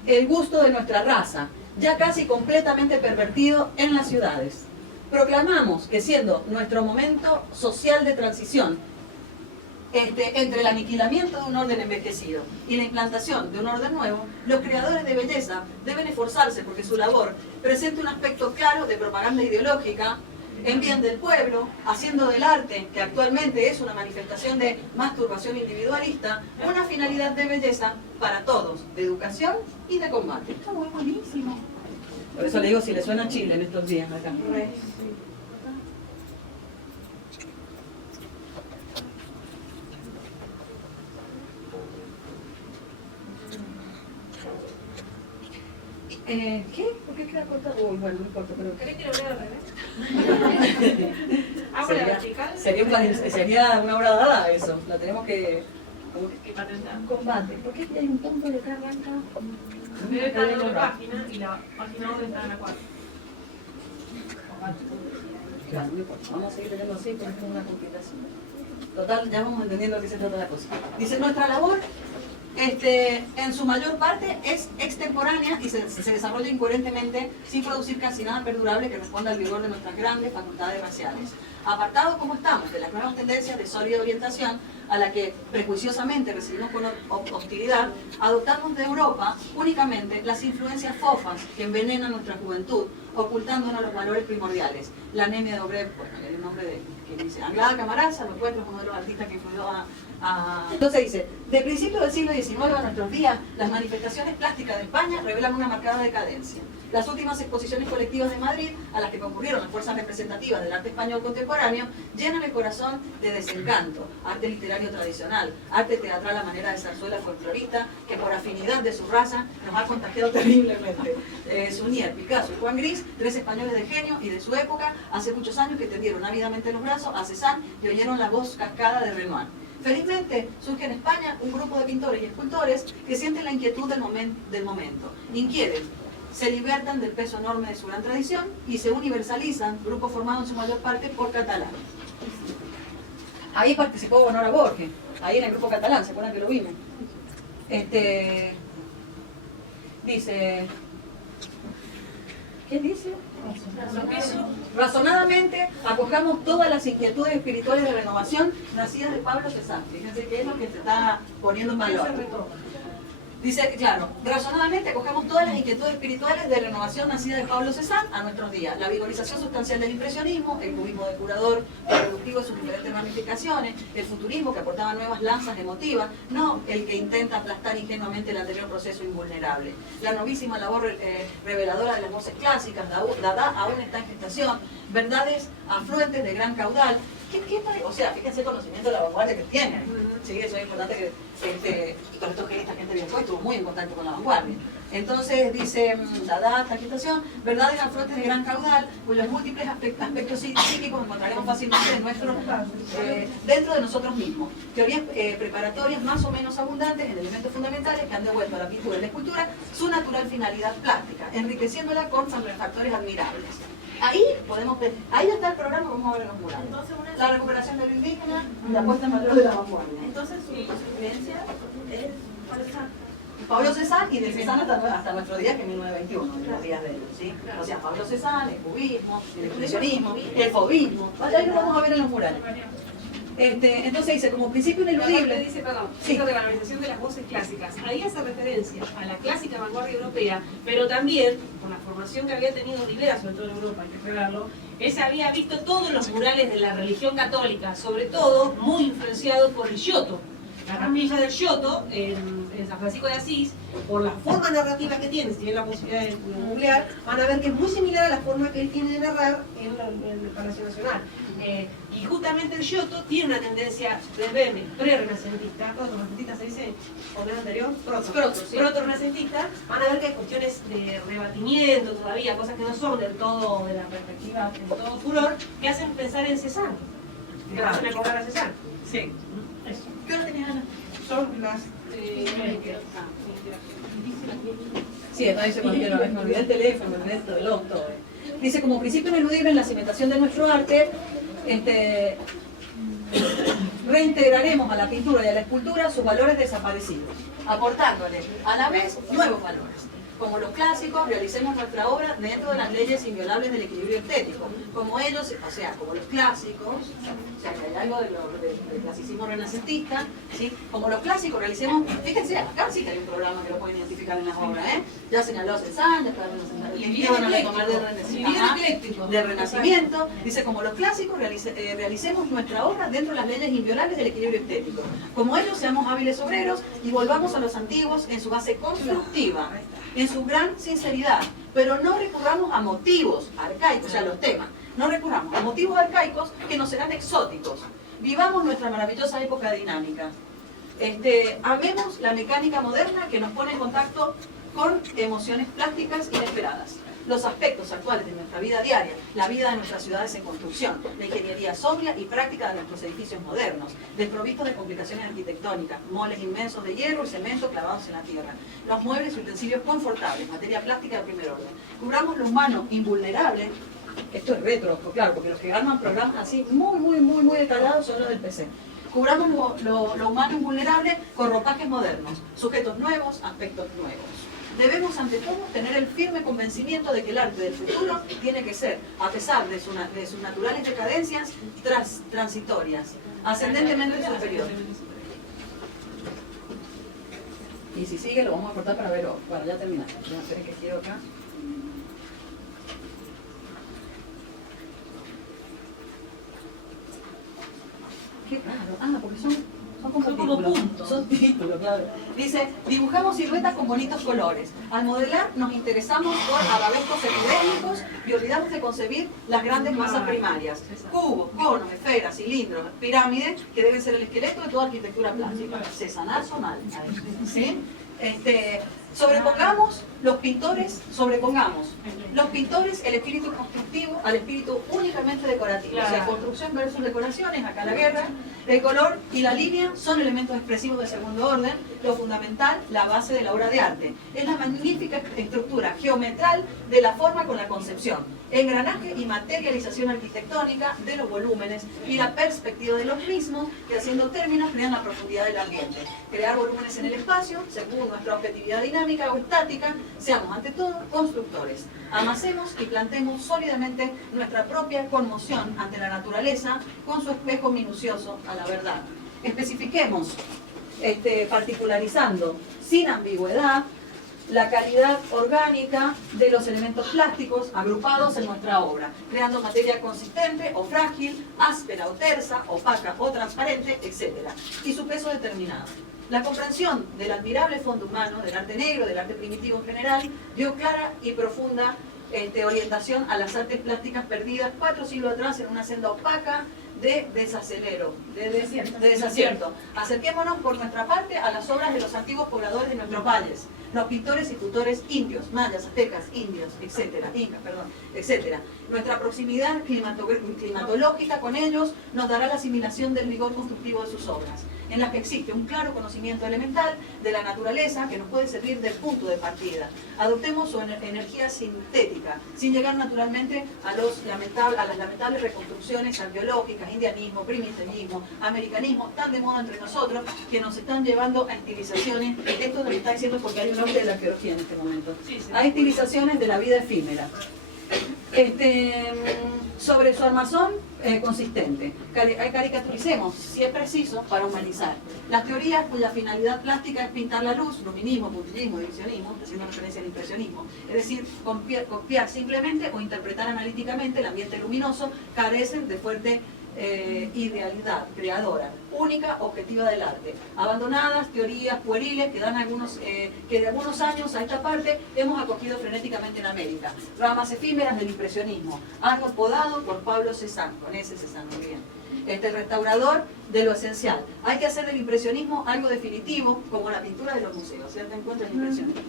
el gusto de nuestra raza, ya casi completamente pervertido en las ciudades. Proclamamos que siendo nuestro momento social de transición entre el aniquilamiento de un orden envejecido y la implantación de un orden nuevo, los creadores de belleza deben esforzarse porque su labor presente un aspecto claro de propaganda ideológica en bien del pueblo, haciendo del arte, que actualmente es una manifestación de masturbación individualista, una finalidad de belleza para todos, de educación y de combate. Está muy buenísimo. Por eso le digo si le suena a Chile en estos días acá. ¿Qué? ¿Por qué queda cortado? Uy, bueno, no importa, pero... ¿Querés que lo lea al revés? ¿Hago la vertical? Sería una obra dada eso. La tenemos que patentar. combate. ¿Por qué hay un punto de acá arranca? Debe estar en la página y la página 2 está en la 4. Claro, no importa. Vamos a seguir leyendo así porque es una complicación. Total, ya vamos entendiendo de qué se trata la cosa. Dice, nuestra labor en su mayor parte es extemporánea y se desarrolla incoherentemente sin producir casi nada perdurable que responda al vigor de nuestras grandes facultades raciales. Apartados como estamos de las nuevas tendencias de sólida orientación a la que prejuiciosamente recibimos con hostilidad, adoptamos de Europa únicamente las influencias fofas que envenenan nuestra juventud, ocultándonos los valores primordiales. La anemia de Obreb, bueno, el nombre de que dice Anglada Camarasa, lo encuentro, uno de los artistas que influyó Entonces dice, de principios del siglo XIX a nuestros días, las manifestaciones plásticas de España revelan una marcada decadencia. Las últimas exposiciones colectivas de Madrid, a las que concurrieron las fuerzas representativas del arte español contemporáneo, llenan el corazón de desencanto, arte literario tradicional, arte teatral a manera de zarzuela folclorista, que por afinidad de su raza nos ha contagiado terriblemente. Suñer, Picasso y Juan Gris, tres españoles de genio y de su época, hace muchos años que tendieron ávidamente los brazos a Cézanne y oyeron la voz cascada de Renoir. Felizmente surge en España un grupo de pintores y escultores que sienten la inquietud del momento, inquieren, se libertan del peso enorme de su gran tradición y se universalizan, grupo formado en su mayor parte por catalanes. Ahí participó Bonora Borges, ahí en el grupo catalán, ¿se acuerdan que lo vimos? Dice, ¿qué dice? Razonadamente acojamos todas las inquietudes espirituales de renovación nacidas de Pablo Cézanne. Fíjense que es lo que se está poniendo en valor. Dice, claro, razonadamente acogemos todas las inquietudes espirituales de renovación nacida de Pablo Cézanne a nuestros días. La vigorización sustancial del impresionismo, el cubismo de curador productivo de sus diferentes ramificaciones, el futurismo que aportaba nuevas lanzas emotivas, no el que intenta aplastar ingenuamente el anterior proceso invulnerable. La novísima labor reveladora de las voces clásicas, Dada aún está en gestación, verdades afluentes de gran caudal. ¿Qué tal? O sea, fíjense el conocimiento de la vanguardia que tienen. Sí, eso es importante que con esto que esta gente viajó estuvo muy en contacto con la vanguardia. Entonces dice, Dada, esta agitación, verdades afluentes de gran caudal, cuyos múltiples aspectos psíquicos encontraremos fácilmente dentro de nosotros mismos. Teorías preparatorias más o menos abundantes en elementos fundamentales que han devuelto a la pintura y la escultura su natural finalidad plástica, enriqueciéndola con factores admirables. Ahí podemos ver, ahí está el programa, vamos a ver en los murales. La recuperación de lo indígena y la puesta en valor de la vanguardia. Entonces su influencia es Pablo Cézanne y de Cézanne hasta nuestro día, que es 1921, los días de él, ¿sí? O sea, Pablo Cézanne, el cubismo, el expresionismo, el fauvismo, ahí lo vamos a ver en los murales. Entonces dice, como principio ineludible... Dice, perdón, sí. Esa revalorización de las voces clásicas. Ahí hace referencia a la clásica vanguardia europea, pero también, por la formación que había tenido Rivera, sobre todo en Europa, hay que aclararlo, él se había visto todos los murales de la religión católica, sobre todo muy influenciado por el Giotto. La capilla del Giotto, en San Francisco de Asís, por la forma narrativa que tiene, si tienen la posibilidad de googlear, van a ver que es muy similar a la forma que él tiene de narrar en el Palacio Nacional. Y justamente el Giotto tiene una tendencia pre-renacentista, proto-renacentista se dice, o menos anterior, proto-renacentista, van a ver que hay cuestiones de rebatimiento todavía, cosas que no son del todo de la perspectiva, del todo furor, que hacen pensar en Cézanne, que hacen evocar a Cézanne. Sí. Eso. ¿Qué hora tenías, Ana? Son las... Sí, no dice cualquiera vez, me olvidé el teléfono, me olvidé esto, del todo. Dice, como principio ineludible en la cimentación de nuestro arte, reintegraremos a la pintura y a la escultura sus valores desaparecidos, aportándole a la vez nuevos valores. Como los clásicos, realicemos nuestra obra dentro de las leyes inviolables del equilibrio estético. Como ellos, o sea, como los clásicos, o sea, que hay algo del clasicismo renacentista, ¿sí? Como los clásicos, realicemos, fíjense, acá sí que hay un programa que lo pueden identificar en las obras, ¿eh? Ya señaló Cézanne, ya está de Renacimiento. Dice, como los clásicos, realicemos nuestra obra dentro de las leyes inviolables del equilibrio estético. Como ellos, seamos hábiles obreros y volvamos a los antiguos en su base constructiva, en su gran sinceridad, pero no recurramos a motivos arcaicos, o sea, los temas, no recurramos a motivos arcaicos que nos serán exóticos. Vivamos nuestra maravillosa época dinámica. Amemos la mecánica moderna que nos pone en contacto con emociones plásticas inesperadas. Los aspectos actuales de nuestra vida diaria, la vida de nuestras ciudades en construcción, la ingeniería sobria y práctica de nuestros edificios modernos, desprovistos de complicaciones arquitectónicas, moles inmensos de hierro y cemento clavados en la tierra, los muebles y utensilios confortables, materia plástica de primer orden. Cubramos lo humano invulnerable. Esto es retro, claro, porque los que arman programas así muy detallados son los del PC. Cubramos lo humano invulnerable con ropajes modernos, sujetos nuevos, aspectos nuevos. Debemos ante todo tener el firme convencimiento de que el arte del futuro tiene que ser, a pesar de sus naturales decadencias, transitorias, ascendentemente superiores. Y si sigue lo vamos a cortar para ver, bueno, ya terminamos. Ya esperé que quiero acá. Qué raro, porque son como puntos. Son títulos, claro. Dice, dibujamos siluetas con bonitos colores. Al modelar nos interesamos por arabescos epidémicos y olvidamos de concebir las grandes masas primarias. Cubos, conos, esferas, cilindros, pirámides, que deben ser el esqueleto de toda arquitectura plástica. Cesanazo mal. ¿Sí? Sobrepongamos los pintores el espíritu constructivo al espíritu únicamente decorativo. Claro. O sea, construcción versus decoraciones, acá la guerra. El color y la línea son elementos expresivos de segundo orden, lo fundamental, la base de la obra de arte. Es la magnífica estructura geometral de la forma con la concepción, engranaje y materialización arquitectónica de los volúmenes y la perspectiva de los mismos, que haciendo términos crean la profundidad del ambiente. Crear volúmenes en el espacio, según nuestra objetividad dinámica o estática, seamos ante todo constructores. Amasemos y plantemos sólidamente nuestra propia conmoción ante la naturaleza con su espejo minucioso a la verdad. Especifiquemos particularizando sin ambigüedad la calidad orgánica de los elementos plásticos agrupados en nuestra obra, creando materia consistente o frágil, áspera o tersa, opaca o transparente, etc. Y su peso determinado. La comprensión del admirable fondo humano, del arte negro, del arte primitivo en general, dio clara y profunda orientación a las artes plásticas perdidas 4 siglos atrás en una senda opaca de desacelero, de desacierto. Acerquémonos por nuestra parte a las obras de los antiguos pobladores de nuestros valles, los pintores y tutores indios, mayas, aztecas, indios, etcétera, incas, perdón, etcétera. Nuestra proximidad climatológica con ellos nos dará la asimilación del vigor constructivo de sus obras, en las que existe un claro conocimiento elemental de la naturaleza que nos puede servir de punto de partida. Adoptemos su energía sintética, sin llegar naturalmente a las lamentables reconstrucciones arqueológicas, indianismo, primitivismo, americanismo, tan de moda entre nosotros, que nos están llevando a estilizaciones. Esto lo está diciendo porque hay un hombre de la arqueología en este momento. A estilizaciones de la vida efímera. Sobre su armazón consistente. Caricaturicemos, si es preciso, para humanizar. Las teorías cuya finalidad plástica es pintar la luz, luminismo, puntillismo, divisionismo, haciendo referencia al impresionismo, es decir, copiar simplemente o interpretar analíticamente el ambiente luminoso, carecen de fuerte idealidad creadora, única, objetiva del arte. Abandonadas teorías pueriles que de algunos años a esta parte hemos acogido frenéticamente en América. Ramas efímeras del impresionismo, árbol podado por Pablo Cézanne, con ese Cézanne, muy bien. Restaurador de lo esencial. Hay que hacer del impresionismo algo definitivo, como la pintura de los museos. ¿Se dan cuenta del impresionismo?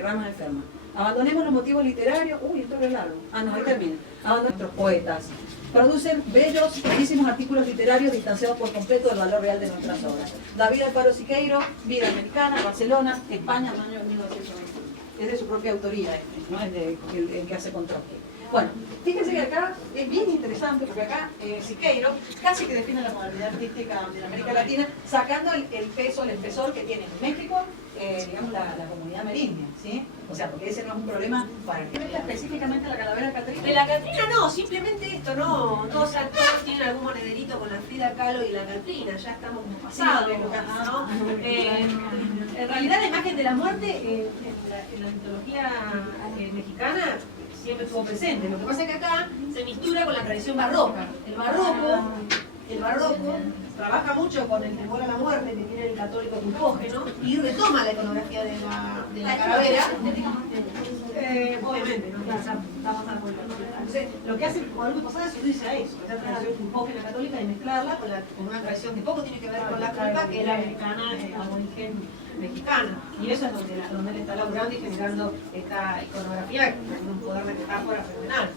Ramas enfermas. Abandonemos los motivos literarios. Uy, esto es largo. No, ahí termina. Abandonemos nuestros poetas. Producen bellos, bellísimos artículos literarios distanciados por completo del valor real de nuestras obras. David Alfaro Siqueiro, Vida Americana, Barcelona, España, año 1921. Es de su propia autoría, no es el que hace con Trotsky. Bueno, fíjense que acá es bien interesante porque acá Siqueiro casi que define la modernidad artística de América Latina, sacando el peso, el espesor que tiene en México, digamos, la comunidad amerindia, ¿sí? O sea, porque ese no es un problema para qué meta específicamente la calavera Catrina. De la Catrina no, simplemente esto, no. Todos tienen algún monederito con la Frida Kahlo y la Catrina, ya estamos pasados, ¿no? En realidad la imagen de la muerte en la mitología mexicana siempre estuvo presente. Lo que pasa es que acá se mistura con la tradición barroca. El barroco trabaja mucho con el temor a la muerte que tiene el católico culpógeno y retoma la iconografía de la calavera. Obviamente, ¿no? Estamos de acuerdo. Entonces, lo que hace Guadalupe Posada es unirse a eso, esa tradición culpógena católica y mezclarla con una tradición que poco tiene que ver con la culpa, que es la americana, aborigen mexicana. Y eso es donde él está laburando y generando esta iconografía con un poder de metáfora fenomenal.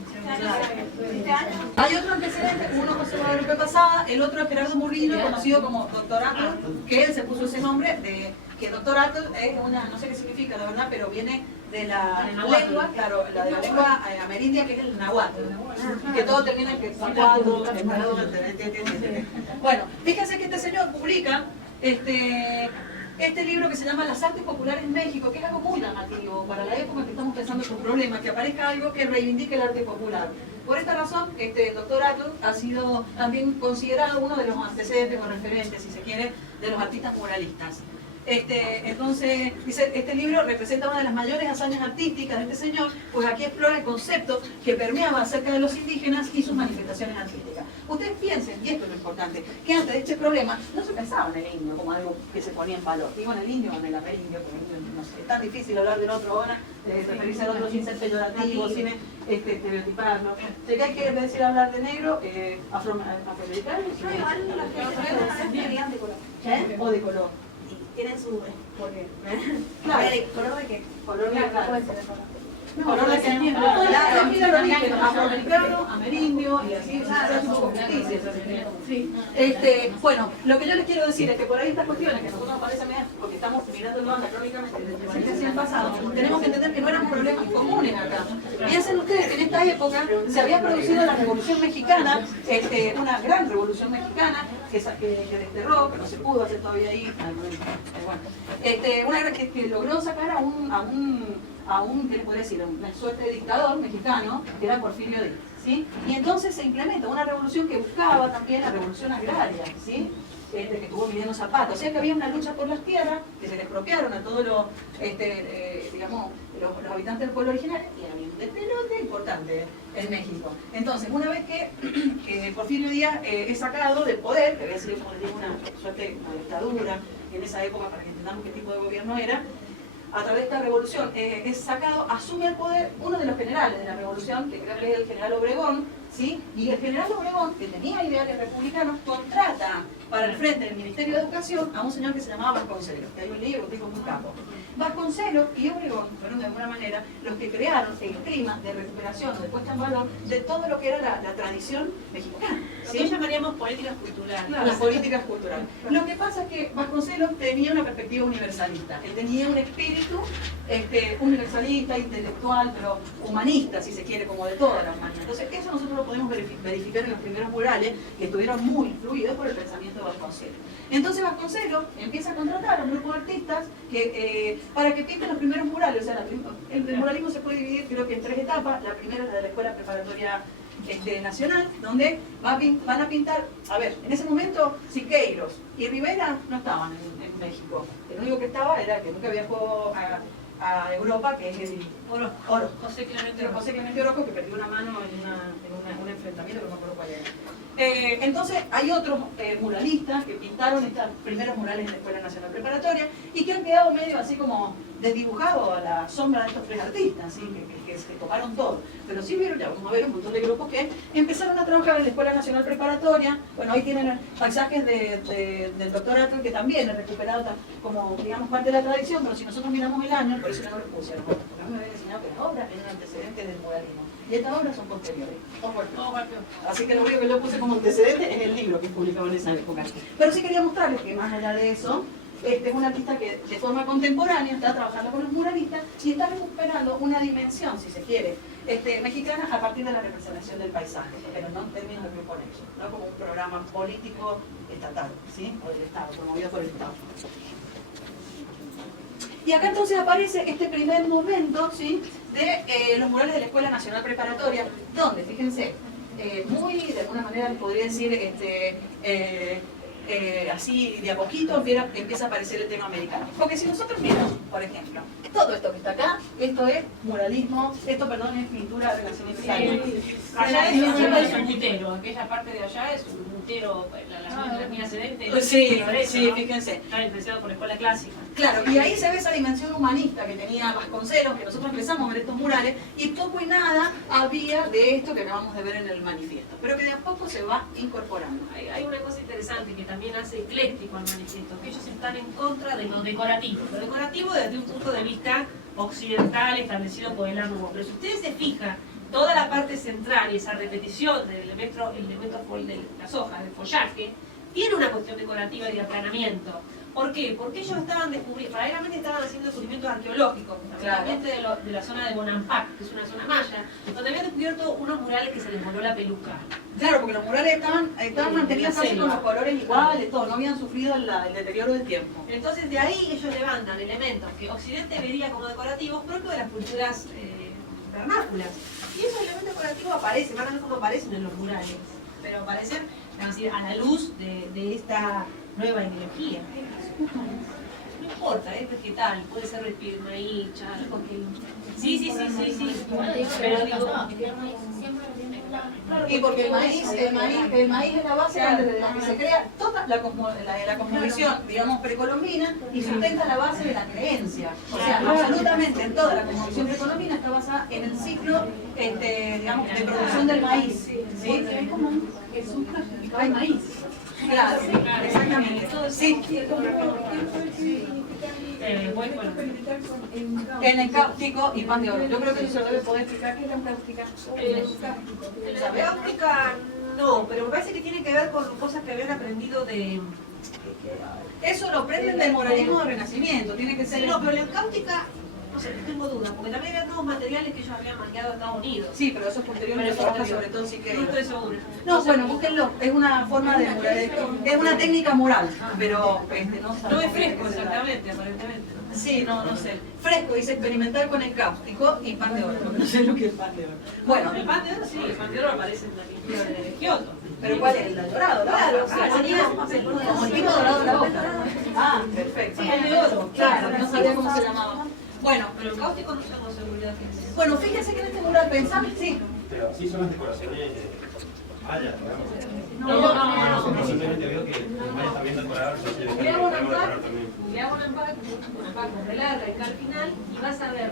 Hay otro antecedente, uno José Guadalupe Posada, el otro es Gerardo Murillo, conocido como Dr. Atl, que él se puso ese nombre que Dr. Atl es una, no sé qué significa la verdad, pero viene de la lengua, claro, de la lengua amerindia, que es el nahuatl, que todo termina en que bueno, fíjense que este señor publica este libro que se llama Las Artes Populares en México, que es algo muy llamativo para la época que estamos pensando con problemas, que aparezca algo que reivindique el arte popular. Por esta razón, el doctor Atl ha sido también considerado uno de los antecedentes o referentes, si se quiere, de los artistas muralistas. Entonces, dice, este libro representa una de las mayores hazañas artísticas de este señor, pues aquí explora el concepto que permeaba acerca de los indígenas y sus manifestaciones artísticas. Ustedes piensen, y esto es lo importante, que antes de este problema no se pensaba en el indio como algo que se ponía en valor. Digo en el indio o en el amerindio, porque no sé, es tan difícil hablar del otro ahora, referirse al otro sin ser peyorativo, sin estereotiparlo. Sé que hay que decir hablar de negro, afroamericano, o de color. Tienen su... ¿Por qué? Claro. ¿Color de qué? Color de Claro, puede ser de color. color de sentimiento. Mira lo dije, afroamericano, amerindio, y así, se hace un poco justicia. Bueno, lo que yo les quiero decir es que por ahí estas cuestiones que a nosotros nos parecen medias, porque estamos mirándolo anacrónicamente desde el pasado, tenemos que entender que no eran problemas comunes acá. Piensen ustedes que en esta época se había producido la Revolución Mexicana, una gran Revolución Mexicana, que desterró, que no se pudo hacer todavía ahí, una que logró sacar a un, ¿qué les puedo decir? Una suerte de dictador mexicano, que era Porfirio Díaz, ¿sí? Y entonces se implementa una revolución que buscaba también la revolución agraria, ¿sí? que estuvo Emiliano Zapata. O sea que había una lucha por las tierras que se le expropiaron a todos los, digamos, los habitantes del pueblo originario, y había un despelote importante en México. Entonces, una vez que Porfirio Díaz es sacado del poder, que había sido, como les digo, una suerte, una dictadura en esa época, para que entendamos qué tipo de gobierno era, a través de esta revolución es sacado, asume el poder uno de los generales de la revolución, que creo que es el general Obregón, ¿sí? Y el general Obregón, que tenía ideales republicanos, contrata para el frente del Ministerio de Educación a un señor que se llamaba Vasconcelos, que hay un libro que dijo muy capo. Vasconcelos y Obregón fueron de alguna manera los que crearon el clima de recuperación o de puesta en valor de todo lo que era la tradición mexicana. ¿Sí? Lo que llamaríamos políticas culturales. Las políticas culturales. Lo que pasa es que Vasconcelos tenía una perspectiva universalista. Él tenía un espíritu universalista, intelectual, pero humanista, si se quiere, como de toda la humanidad. Entonces, eso nosotros lo podemos verificar en los primeros murales, que estuvieron muy influidos por el pensamiento de Vasconcelos. Entonces Vasconcelos empieza a contratar a un grupo de artistas para que pinten los primeros murales. O sea, el muralismo se puede dividir, creo que en 3 etapas. La primera es la de la Escuela Preparatoria Nacional, donde van a pintar, a ver, en ese momento Siqueiros y Rivera no estaban en México. El único que estaba era el que nunca viajó a Europa, que es el Orozco. José Clemente Orozco, que perdió una mano en un enfrentamiento, que no me acuerdo cuál era. Entonces hay otros muralistas que pintaron estos primeros murales en la Escuela Nacional Preparatoria y que han quedado medio así como desdibujados a la sombra de estos 3 artistas, ¿sí? que se tocaron todo. Pero sí vieron, ya vamos a ver un montón de grupos que empezaron a trabajar en la Escuela Nacional Preparatoria. Bueno, ahí tienen paisajes del doctor Atl, que también es recuperado como, digamos, parte de la tradición, pero si nosotros miramos el año, por eso no lo puse, porque a mí me habían enseñado que las obras eran antecedentes del muralismo. Y estas obras son posteriores. Así que lo único que yo puse como antecedente es el libro que publicaba en esa época. Pero sí quería mostrarles que más allá de eso, es un artista que de forma contemporánea está trabajando con los muralistas y está recuperando una dimensión, si se quiere, mexicana a partir de la representación del paisaje, pero no en términos de grupo nexo, no como un programa político estatal, ¿sí? O del Estado, promovido por el Estado. Y acá entonces aparece este primer momento, ¿sí? De los murales de la Escuela Nacional Preparatoria, donde, fíjense, muy de alguna manera les podría decir así de a poquito empieza a aparecer el tema americano. Porque si nosotros miramos, por ejemplo, todo esto que está acá, esto es muralismo, es pintura renacentista. Allá es un mutero, aquella parte de allá es un mutero, la mina sedente. Sí, fíjense. Está influenciado por la escuela clásica. Claro, y ahí se ve esa dimensión humanista que tenía Vasconcelos, que nosotros empezamos a ver estos murales, y poco y nada había de esto que acabamos de ver en el manifiesto, pero que de a poco se va incorporando. Hay una cosa interesante que también hace ecléctico al manifiesto, que ellos están en contra de lo decorativo. Lo decorativo desde un punto de vista occidental establecido por el Art Nouveau. Pero si ustedes se fijan, toda la parte central y esa repetición del elemento de las hojas, del follaje, tiene una cuestión decorativa y de aplanamiento. ¿Por qué? Porque ellos estaban descubriendo, paralelamente estaban haciendo descubrimientos arqueológicos, fundamentalmente de la zona de Bonampak, que es una zona maya, donde habían descubierto unos murales que se les voló la peluca. Claro, porque los murales estaban mantenidos casi con los colores iguales, todo, no habían sufrido el deterioro del tiempo. Entonces de ahí ellos levantan elementos que Occidente vería como decorativos propios de las culturas vernáculas. Y esos elementos decorativos aparecen, van a ver cómo aparecen en los murales, pero aparecen a la luz de esta nueva ideología. No importa, es vegetal, puede ser maíz, charco, sí. Pero digo, y porque el maíz es la base desde la que se crea toda la cosmovisión, digamos, precolombina, y sustenta la base de la creencia. O sea, absolutamente toda la cosmovisión precolombina está basada en el ciclo, digamos, de producción del maíz. ¿Sí? Es como hay maíz. Claro, exactamente. Sí. En el cáustico y pan de oro. Yo creo que eso se lo debe poder explicar. ¿Qué es la cáustica? La cáustica no, pero me parece que tiene que ver con cosas que habían aprendido de... Eso lo aprenden del muralismo del Renacimiento. Tiene que ser... Sí, no, pero la cáustica... No sé, tengo dudas, porque también había nuevos materiales que ellos habían manqueado a Estados Unidos. Sí, pero eso es posterior, pero trabaja sobre todo si que... No estoy segura. No, bueno, búsquenlo. Es una forma de... Es una técnica mural, pero no es fresco exactamente, aparentemente. Sí, no sé. Fresco, dice experimentar con el cáustico y pan de oro. No sé lo que es pan de oro. Bueno, El pan de oro sí, el pan de oro aparece en la pintura de Giotto. ¿pero cuál es? ¿El dorado? Claro, sería como el tipo dorado de la boca. Ah, perfecto. Sí, el de oro. Claro, no sabía cómo se llamaba. Bueno, Pero el cáustico no tengo seguridad que es. bueno, fíjense que en este mural pensamos, sí. Pero sí son las decoraciones mayas, digamos. No. Yo simplemente veo que los mayas también decoraron, yo sé que Googleá podemos Bonampak, decorar también. googleá Bonampak con B larga y K al final y vas a ver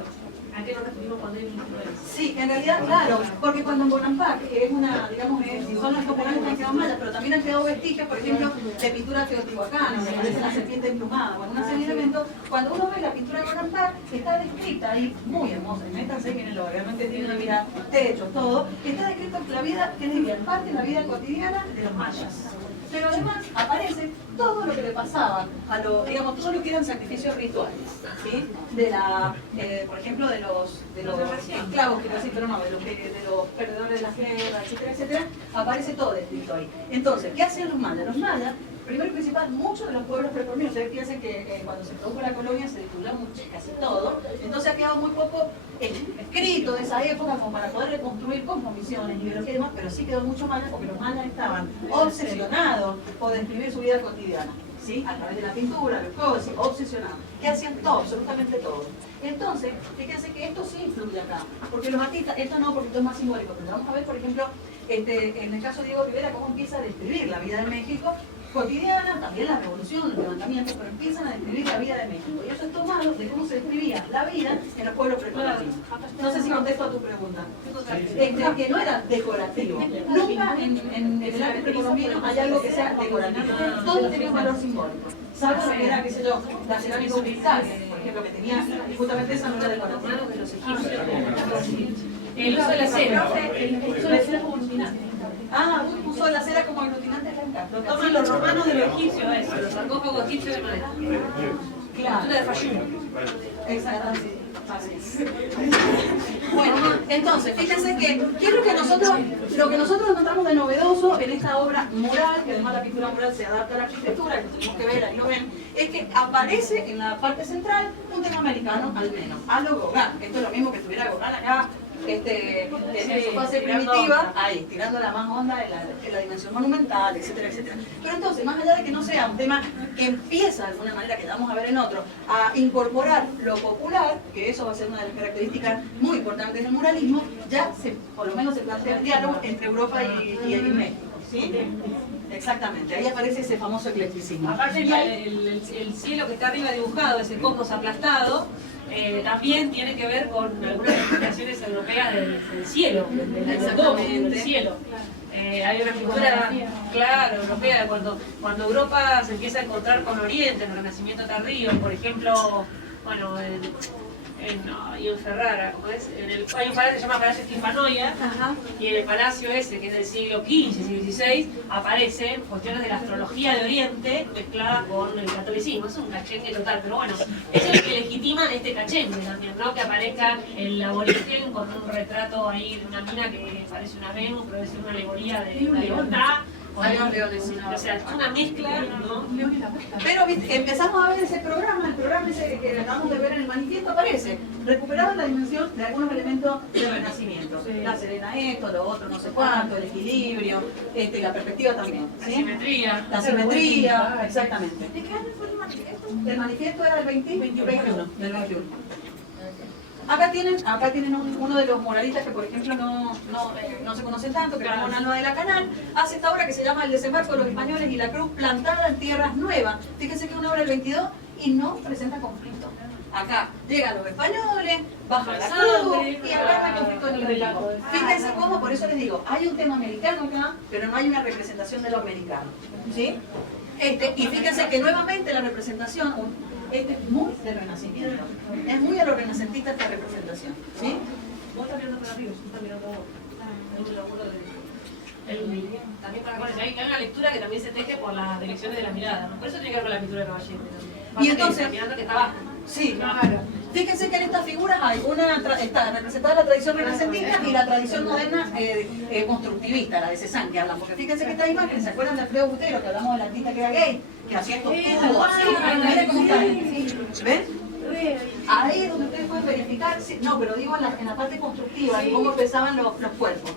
a qué nos referimos cuando hay influencia. Sí, en realidad, claro, porque cuando en Bonampak, que es una, digamos, son las populares que han quedado mayas, pero también han quedado vestigios, por ejemplo, de pintura teotihuacana, donde aparece la serpiente emplumada, bueno, una serie de elementos. Cuando uno ve la pintura de Bonampak, está descrita ahí, muy hermosa, y métanse, mírenlo, realmente tiene una mirada, techos, todo, está descrito la vida, que es parte de la vida cotidiana de los mayas. Pero además aparece todo lo que le pasaba a los, digamos, todo lo que eran sacrificios rituales, ¿sí? De la, por ejemplo, de los esclavos, quiero decir, pero no, de los perdedores de la guerra, etcétera, etcétera, aparece todo descrito ahí. Entonces, ¿qué hacían los mayas? Los mayas, primero y principal, muchos de los pueblos precolombinos, ustedes piensan que cuando se produjo la colonia se destruyó casi todo, entonces ha quedado muy poco escrito de esa época como para poder reconstruir cosmovisiones y ideología y demás, pero sí quedó mucho mayas porque los mayas estaban obsesionados por describir su vida cotidiana, ¿sí? A través de la pintura, los códices, obsesionados, que hacían todo, absolutamente todo. Entonces, fíjense que esto sí influye acá, porque los artistas, esto no, porque esto es más simbólico, pero vamos a ver, por ejemplo, en el caso de Diego Rivera, cómo empieza a describir la vida de México cotidiana, también la revolución, los levantamientos, pero empiezan a describir la vida de México. Y eso es tomado de cómo se describía la vida en los pueblos precolombinos. No sé si contesto a tu pregunta. Que no era decorativo. Nunca en el arte precolombino hay algo que sea decorativo. Todo tiene un valor simbólico. Salvo lo que era, qué sé yo, la cerámica cristal, por ejemplo, que tenía justamente esa no era decorativa. De los egipcios. El uso de la cera. El uso de la cera como iluminante. Ah, usó la cera como aglutinante blanca. Lo toman los romanos de los egipcios, eso, los sarcófagos egipcios de madera. Claro. Pintura de Fayum. Exactamente. Así es. Bueno, entonces, fíjense que ¿qué es lo que nosotros encontramos de novedoso en esta obra mural, que además la pintura mural se adapta a la arquitectura, que lo tenemos que ver, ahí lo ven, es que aparece en la parte central un tema americano al menos, a lo Gauguin. Esto es lo mismo que tuviera Gauguin acá, en su fase primitiva, ahí, tirando la más honda en la dimensión monumental, etcétera, etcétera. Pero entonces, más allá de que no sea un tema que empieza de alguna manera, que vamos a ver en otro, a incorporar lo popular, que eso va a ser una de las características muy importantes del muralismo, ya por lo menos se plantea el diálogo entre Europa y México, ¿sí? Exactamente, ahí aparece ese famoso eclecticismo. Aparte el cielo que está arriba dibujado, ese cosmos aplastado, también tiene que ver con algunas explicaciones europeas del cielo, del cielo. Hay una pintura, claro, europea, cuando Europa se empieza a encontrar con Oriente, en el Renacimiento tardío, por ejemplo, bueno, en Ferrara, ¿cómo es? Hay un palacio que se llama Palacio Tifanoia, y en el palacio ese, que es del siglo XV, siglo XVI, aparecen cuestiones de la astrología de Oriente mezcladas con el catolicismo. Es un cachengue total, pero bueno, eso es lo que legitima este cachengue también, ¿no? Que aparezca el aborigen con un retrato ahí de una mina que parece una Venus, pero es una alegoría de la libertad. Hay unos leones, sí. O sea, es una mezcla, ¿no? Pero ¿viste? Empezamos a ver ese programa, el programa ese que acabamos de ver en el manifiesto aparece, recuperado la dimensión de algunos elementos del Renacimiento. La serena esto, lo otro, no sé cuánto, el equilibrio, la perspectiva también. La ¿sí? simetría. La simetría, exactamente. ¿De qué año fue el manifiesto? El manifiesto era del 21. Del 21. Acá tienen uno de los muralistas que, por ejemplo, no se conocen tanto, que es Ramón Alba de la Canal, hace esta obra que se llama El desembarco de los españoles y la cruz plantada en tierras nuevas. Fíjense que es una obra del 22 y no presenta conflicto. Acá llegan los españoles, bajan la cruz y acá no hay conflicto en el relato. Fíjense cómo, por eso les digo, hay un tema americano acá, pero no hay una representación de lo americano. ¿Sí? Y fíjense que nuevamente la representación es muy del Renacimiento. Es muy a lo renacentista esta representación. ¿Sí? Vos estás mirando para arriba, yo estás mirando vos. Es un laburo de... También para bueno, hay una lectura que también se teje por las direcciones de la mirada, ¿no? Por eso tiene que ver con la pintura de Caballete. Y entonces, mirando que está abajo. sí, claro. Fíjense que en estas figuras hay está representada la tradición renacentista y la tradición moderna constructivista, la de Cézanne que hablan. Porque fíjense que esta imagen, ¿se acuerdan de Alfredo Butero, que hablamos del artista que era gay? Que hacía estos tubos así, miren cómo está. ¿Ven? Ahí es donde ustedes pueden verificar, no, pero digo en la parte constructiva, de cómo pesaban los cuerpos.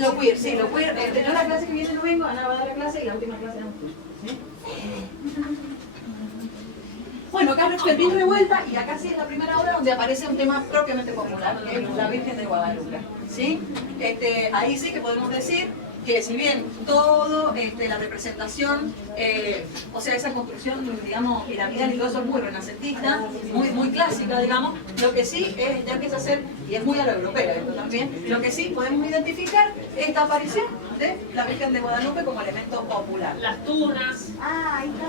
Lo queer, sí, lo queer. Yo la clase que viene no vengo, Ana va a dar la clase y la última clase no estoy. ¿Sí? Bueno, acá es Fermín Revuelta y acá sí es la primera obra donde aparece un tema propiamente popular, que es la Virgen de Guadalupe. ¿Sí? Ahí sí que podemos decir que si bien todo la representación, o sea, esa construcción, digamos, piramidal y todo eso es muy renacentista, muy clásica, digamos, lo que sí es, ya empieza a ser, y es muy a lo europeo esto también, lo que sí podemos identificar es esta aparición de la Virgen de Guadalupe como elemento popular. Las tunas, Ahí está.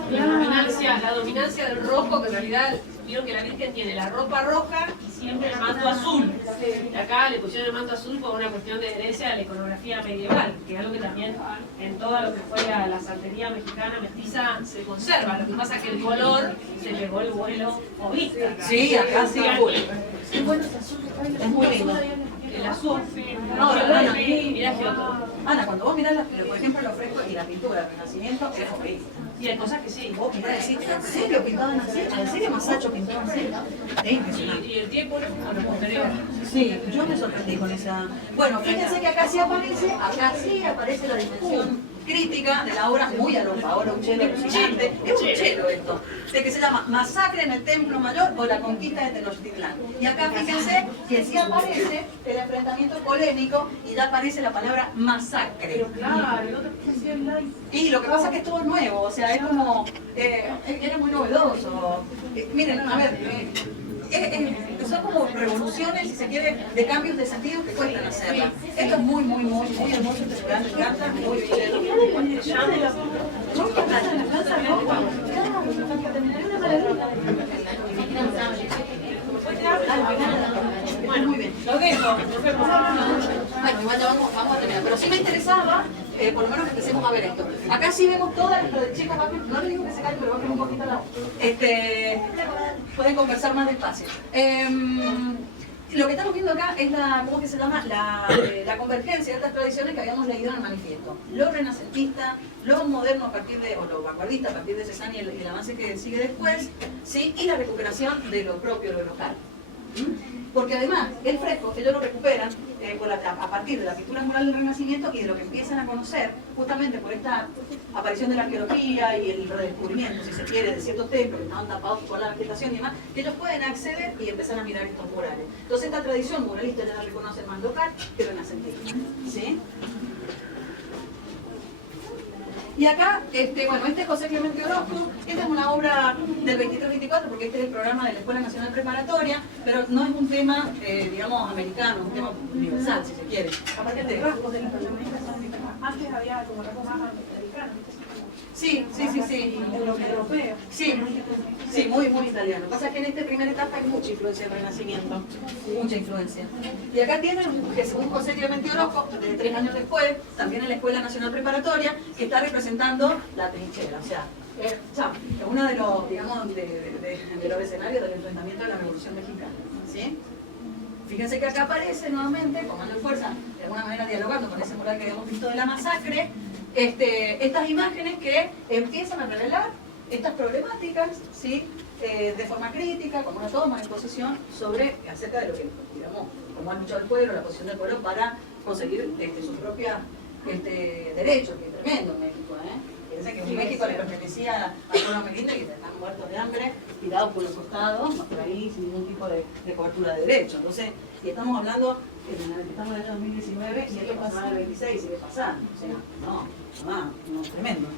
la dominancia del rojo, que en realidad vieron que la Virgen tiene la ropa roja y siempre el manto azul. Y acá le pusieron el manto azul por una cuestión de herencia de la iconografía medieval, que es algo que también en todo lo que fue la santería mexicana mestiza se conserva. Lo que pasa es que el color se pegó el vuelo ovista. Sí, acá sí. Es bueno ese azul, Es muy lindo. El azul. No, Ana, Mira Giotto. Ana, cuando vos mirás, por ejemplo, los frescos y la pintura del Renacimiento, es horrible. Y hay cosas que sí. Vos mirás y decís, ¿en serio pintaban así? ¿En serio Masacho pintaban así? Es impresionante. Y el tiempo lo posterior. Sí, yo me sorprendí con esa... Bueno, fíjense que acá sí aparece la dimensión crítica de la obra, muy a lo Paolo Uccello alucinante. Es Uccello esto, de que se llama Masacre en el Templo Mayor o la conquista de Tenochtitlán. Y acá fíjense que sí aparece el enfrentamiento polémico y ya aparece la palabra masacre. Y lo que pasa es que es todo nuevo, o sea, es como... era muy novedoso. Miren, a ver... son como revoluciones, si se quiere, de cambios de sentido que cuestan hacerla. Esto es muy hermoso, espectacular, me encanta, muy bien. Bueno, muy bien. Lo dejo. Bueno, igual ya vamos a terminar. Pero sí me interesaba, por lo menos que empecemos a ver esto. Acá sí vemos todas las chicos, no les digo que se caigan, pero bajen un poquito la voz. Pueden conversar más despacio. Lo que estamos viendo acá es ¿cómo que se llama? La convergencia de estas tradiciones que habíamos leído en el manifiesto. Lo renacentista, lo moderno a partir de, o lo vanguardista a partir de Cézanne y el avance que sigue después, ¿sí? Y la recuperación de lo propio, lo local. Porque además, el fresco, ellos lo recuperan a partir de la pintura mural del Renacimiento y de lo que empiezan a conocer, justamente por esta aparición de la arqueología y el redescubrimiento, si se quiere, de ciertos templos que estaban tapados por la vegetación y demás, que ellos pueden acceder y empezar a mirar estos murales. Entonces esta tradición muralista ya la reconocen más local que renacentista. ¿Sí? Y acá, bueno, este es José Clemente Orozco, esta es una obra del 23-24, porque este es el programa de la Escuela Nacional Preparatoria, pero no es un tema, digamos, americano, es un tema universal, si se quiere. Aparte de rasgos de la protagonista son antes había como rasgos más americanos. Sí. Europeo. Sí, muy italiano. Lo que pasa es que en esta primera etapa hay mucha influencia del Renacimiento, mucha influencia. Y acá tienen un José Clemente Orozco, de 3 años después, también en la Escuela Nacional Preparatoria, que está representando la trinchera, o sea, es uno de los, digamos, de los escenarios del enfrentamiento de la Revolución Mexicana, ¿sí? Fíjense que acá aparece nuevamente, Comando y Fuerza, de alguna manera dialogando con ese mural que habíamos visto de la masacre, estas imágenes que empiezan a revelar estas problemáticas, ¿sí? De forma crítica, como una toma de posición acerca de lo que, digamos, como ha luchado el pueblo, la posición del pueblo para conseguir sus propios derechos, que es tremendo en México, Fíjense que en México le pertenecía al pueblo americano y están muertos de hambre, tirados por los costados, por ahí sin ningún tipo de cobertura de derechos. Entonces, y estamos hablando, estamos en el año 2019 y esto pasaba en el 26 y sigue pasando. O sea, no, tremendo.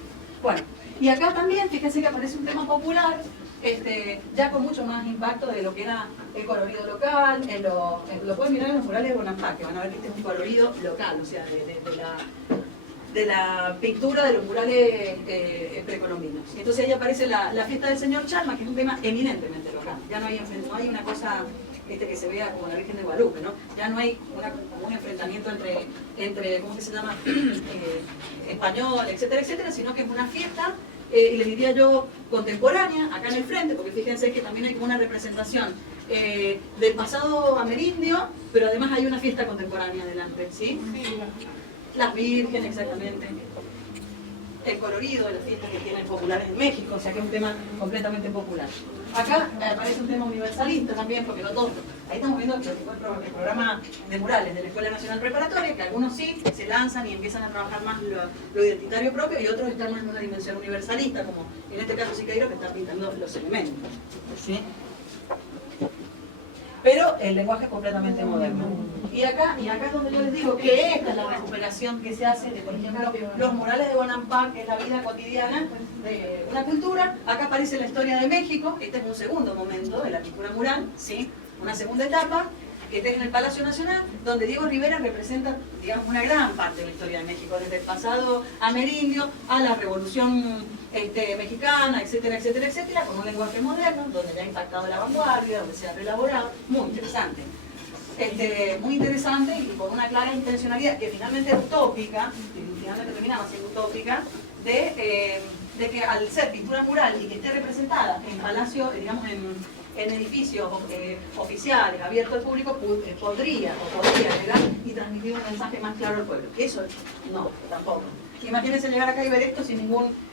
Bueno, y acá también, fíjense que aparece un tema popular, ya con mucho más impacto de lo que era el colorido local, lo pueden mirar en los murales de Bonaparte, que van a ver que este es un colorido local, o sea, de la pintura de los murales precolombinos. Entonces ahí aparece la fiesta del señor Chalma, que es un tema eminentemente local. Ya no hay una cosa que se vea como la Virgen de Guadalupe, ¿no? Ya no hay un enfrentamiento entre ¿cómo que se llama? Español, etcétera, etcétera, sino que es una fiesta, y les diría yo, contemporánea, acá en el frente, porque fíjense que también hay como una representación del pasado amerindio, pero además hay una fiesta contemporánea delante, ¿sí? Las vírgenes, exactamente. el colorido de las fiestas que tienen populares en México, o sea que es un tema completamente popular. Acá aparece un tema universalista también, porque no todos. Ahí estamos viendo el programa de murales de la Escuela Nacional Preparatoria, que algunos sí se lanzan y empiezan a trabajar más lo identitario propio, y otros están más en una dimensión universalista, como en este caso Siqueiro, que está pintando los elementos. ¿Sí? Pero el lenguaje es completamente moderno. Y acá es donde yo les digo que esta es la recuperación que se hace de, por ejemplo, los murales de Bonampak, que es la vida cotidiana de una cultura. Acá aparece la historia de México, este es un segundo momento de la pintura mural, ¿sí? Una segunda etapa, que está en el Palacio Nacional, donde Diego Rivera representa, digamos, una gran parte de la historia de México, desde el pasado amerindio a la Revolución mexicana, etcétera, etcétera, etcétera, con un lenguaje moderno, donde ya ha impactado la vanguardia, donde se ha reelaborado, muy interesante. Muy interesante y con una clara intencionalidad que finalmente era utópica, y finalmente terminaba siendo utópica, de que al ser pintura mural y que esté representada en palacio, digamos, en edificios oficiales, abiertos al público, podría llegar y transmitir un mensaje más claro al pueblo. Eso no, tampoco. Imagínense llegar acá y ver esto sin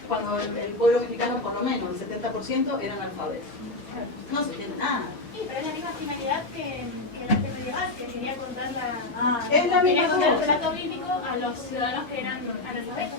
cuando el pueblo mexicano, por lo menos el 70%, eran analfabetos. No se entiende nada. Sí, pero es la misma finalidad que el arte medieval, que quería contar Es la misma quería contar el cosa. relato bíblico a los ciudadanos que eran analfabetos.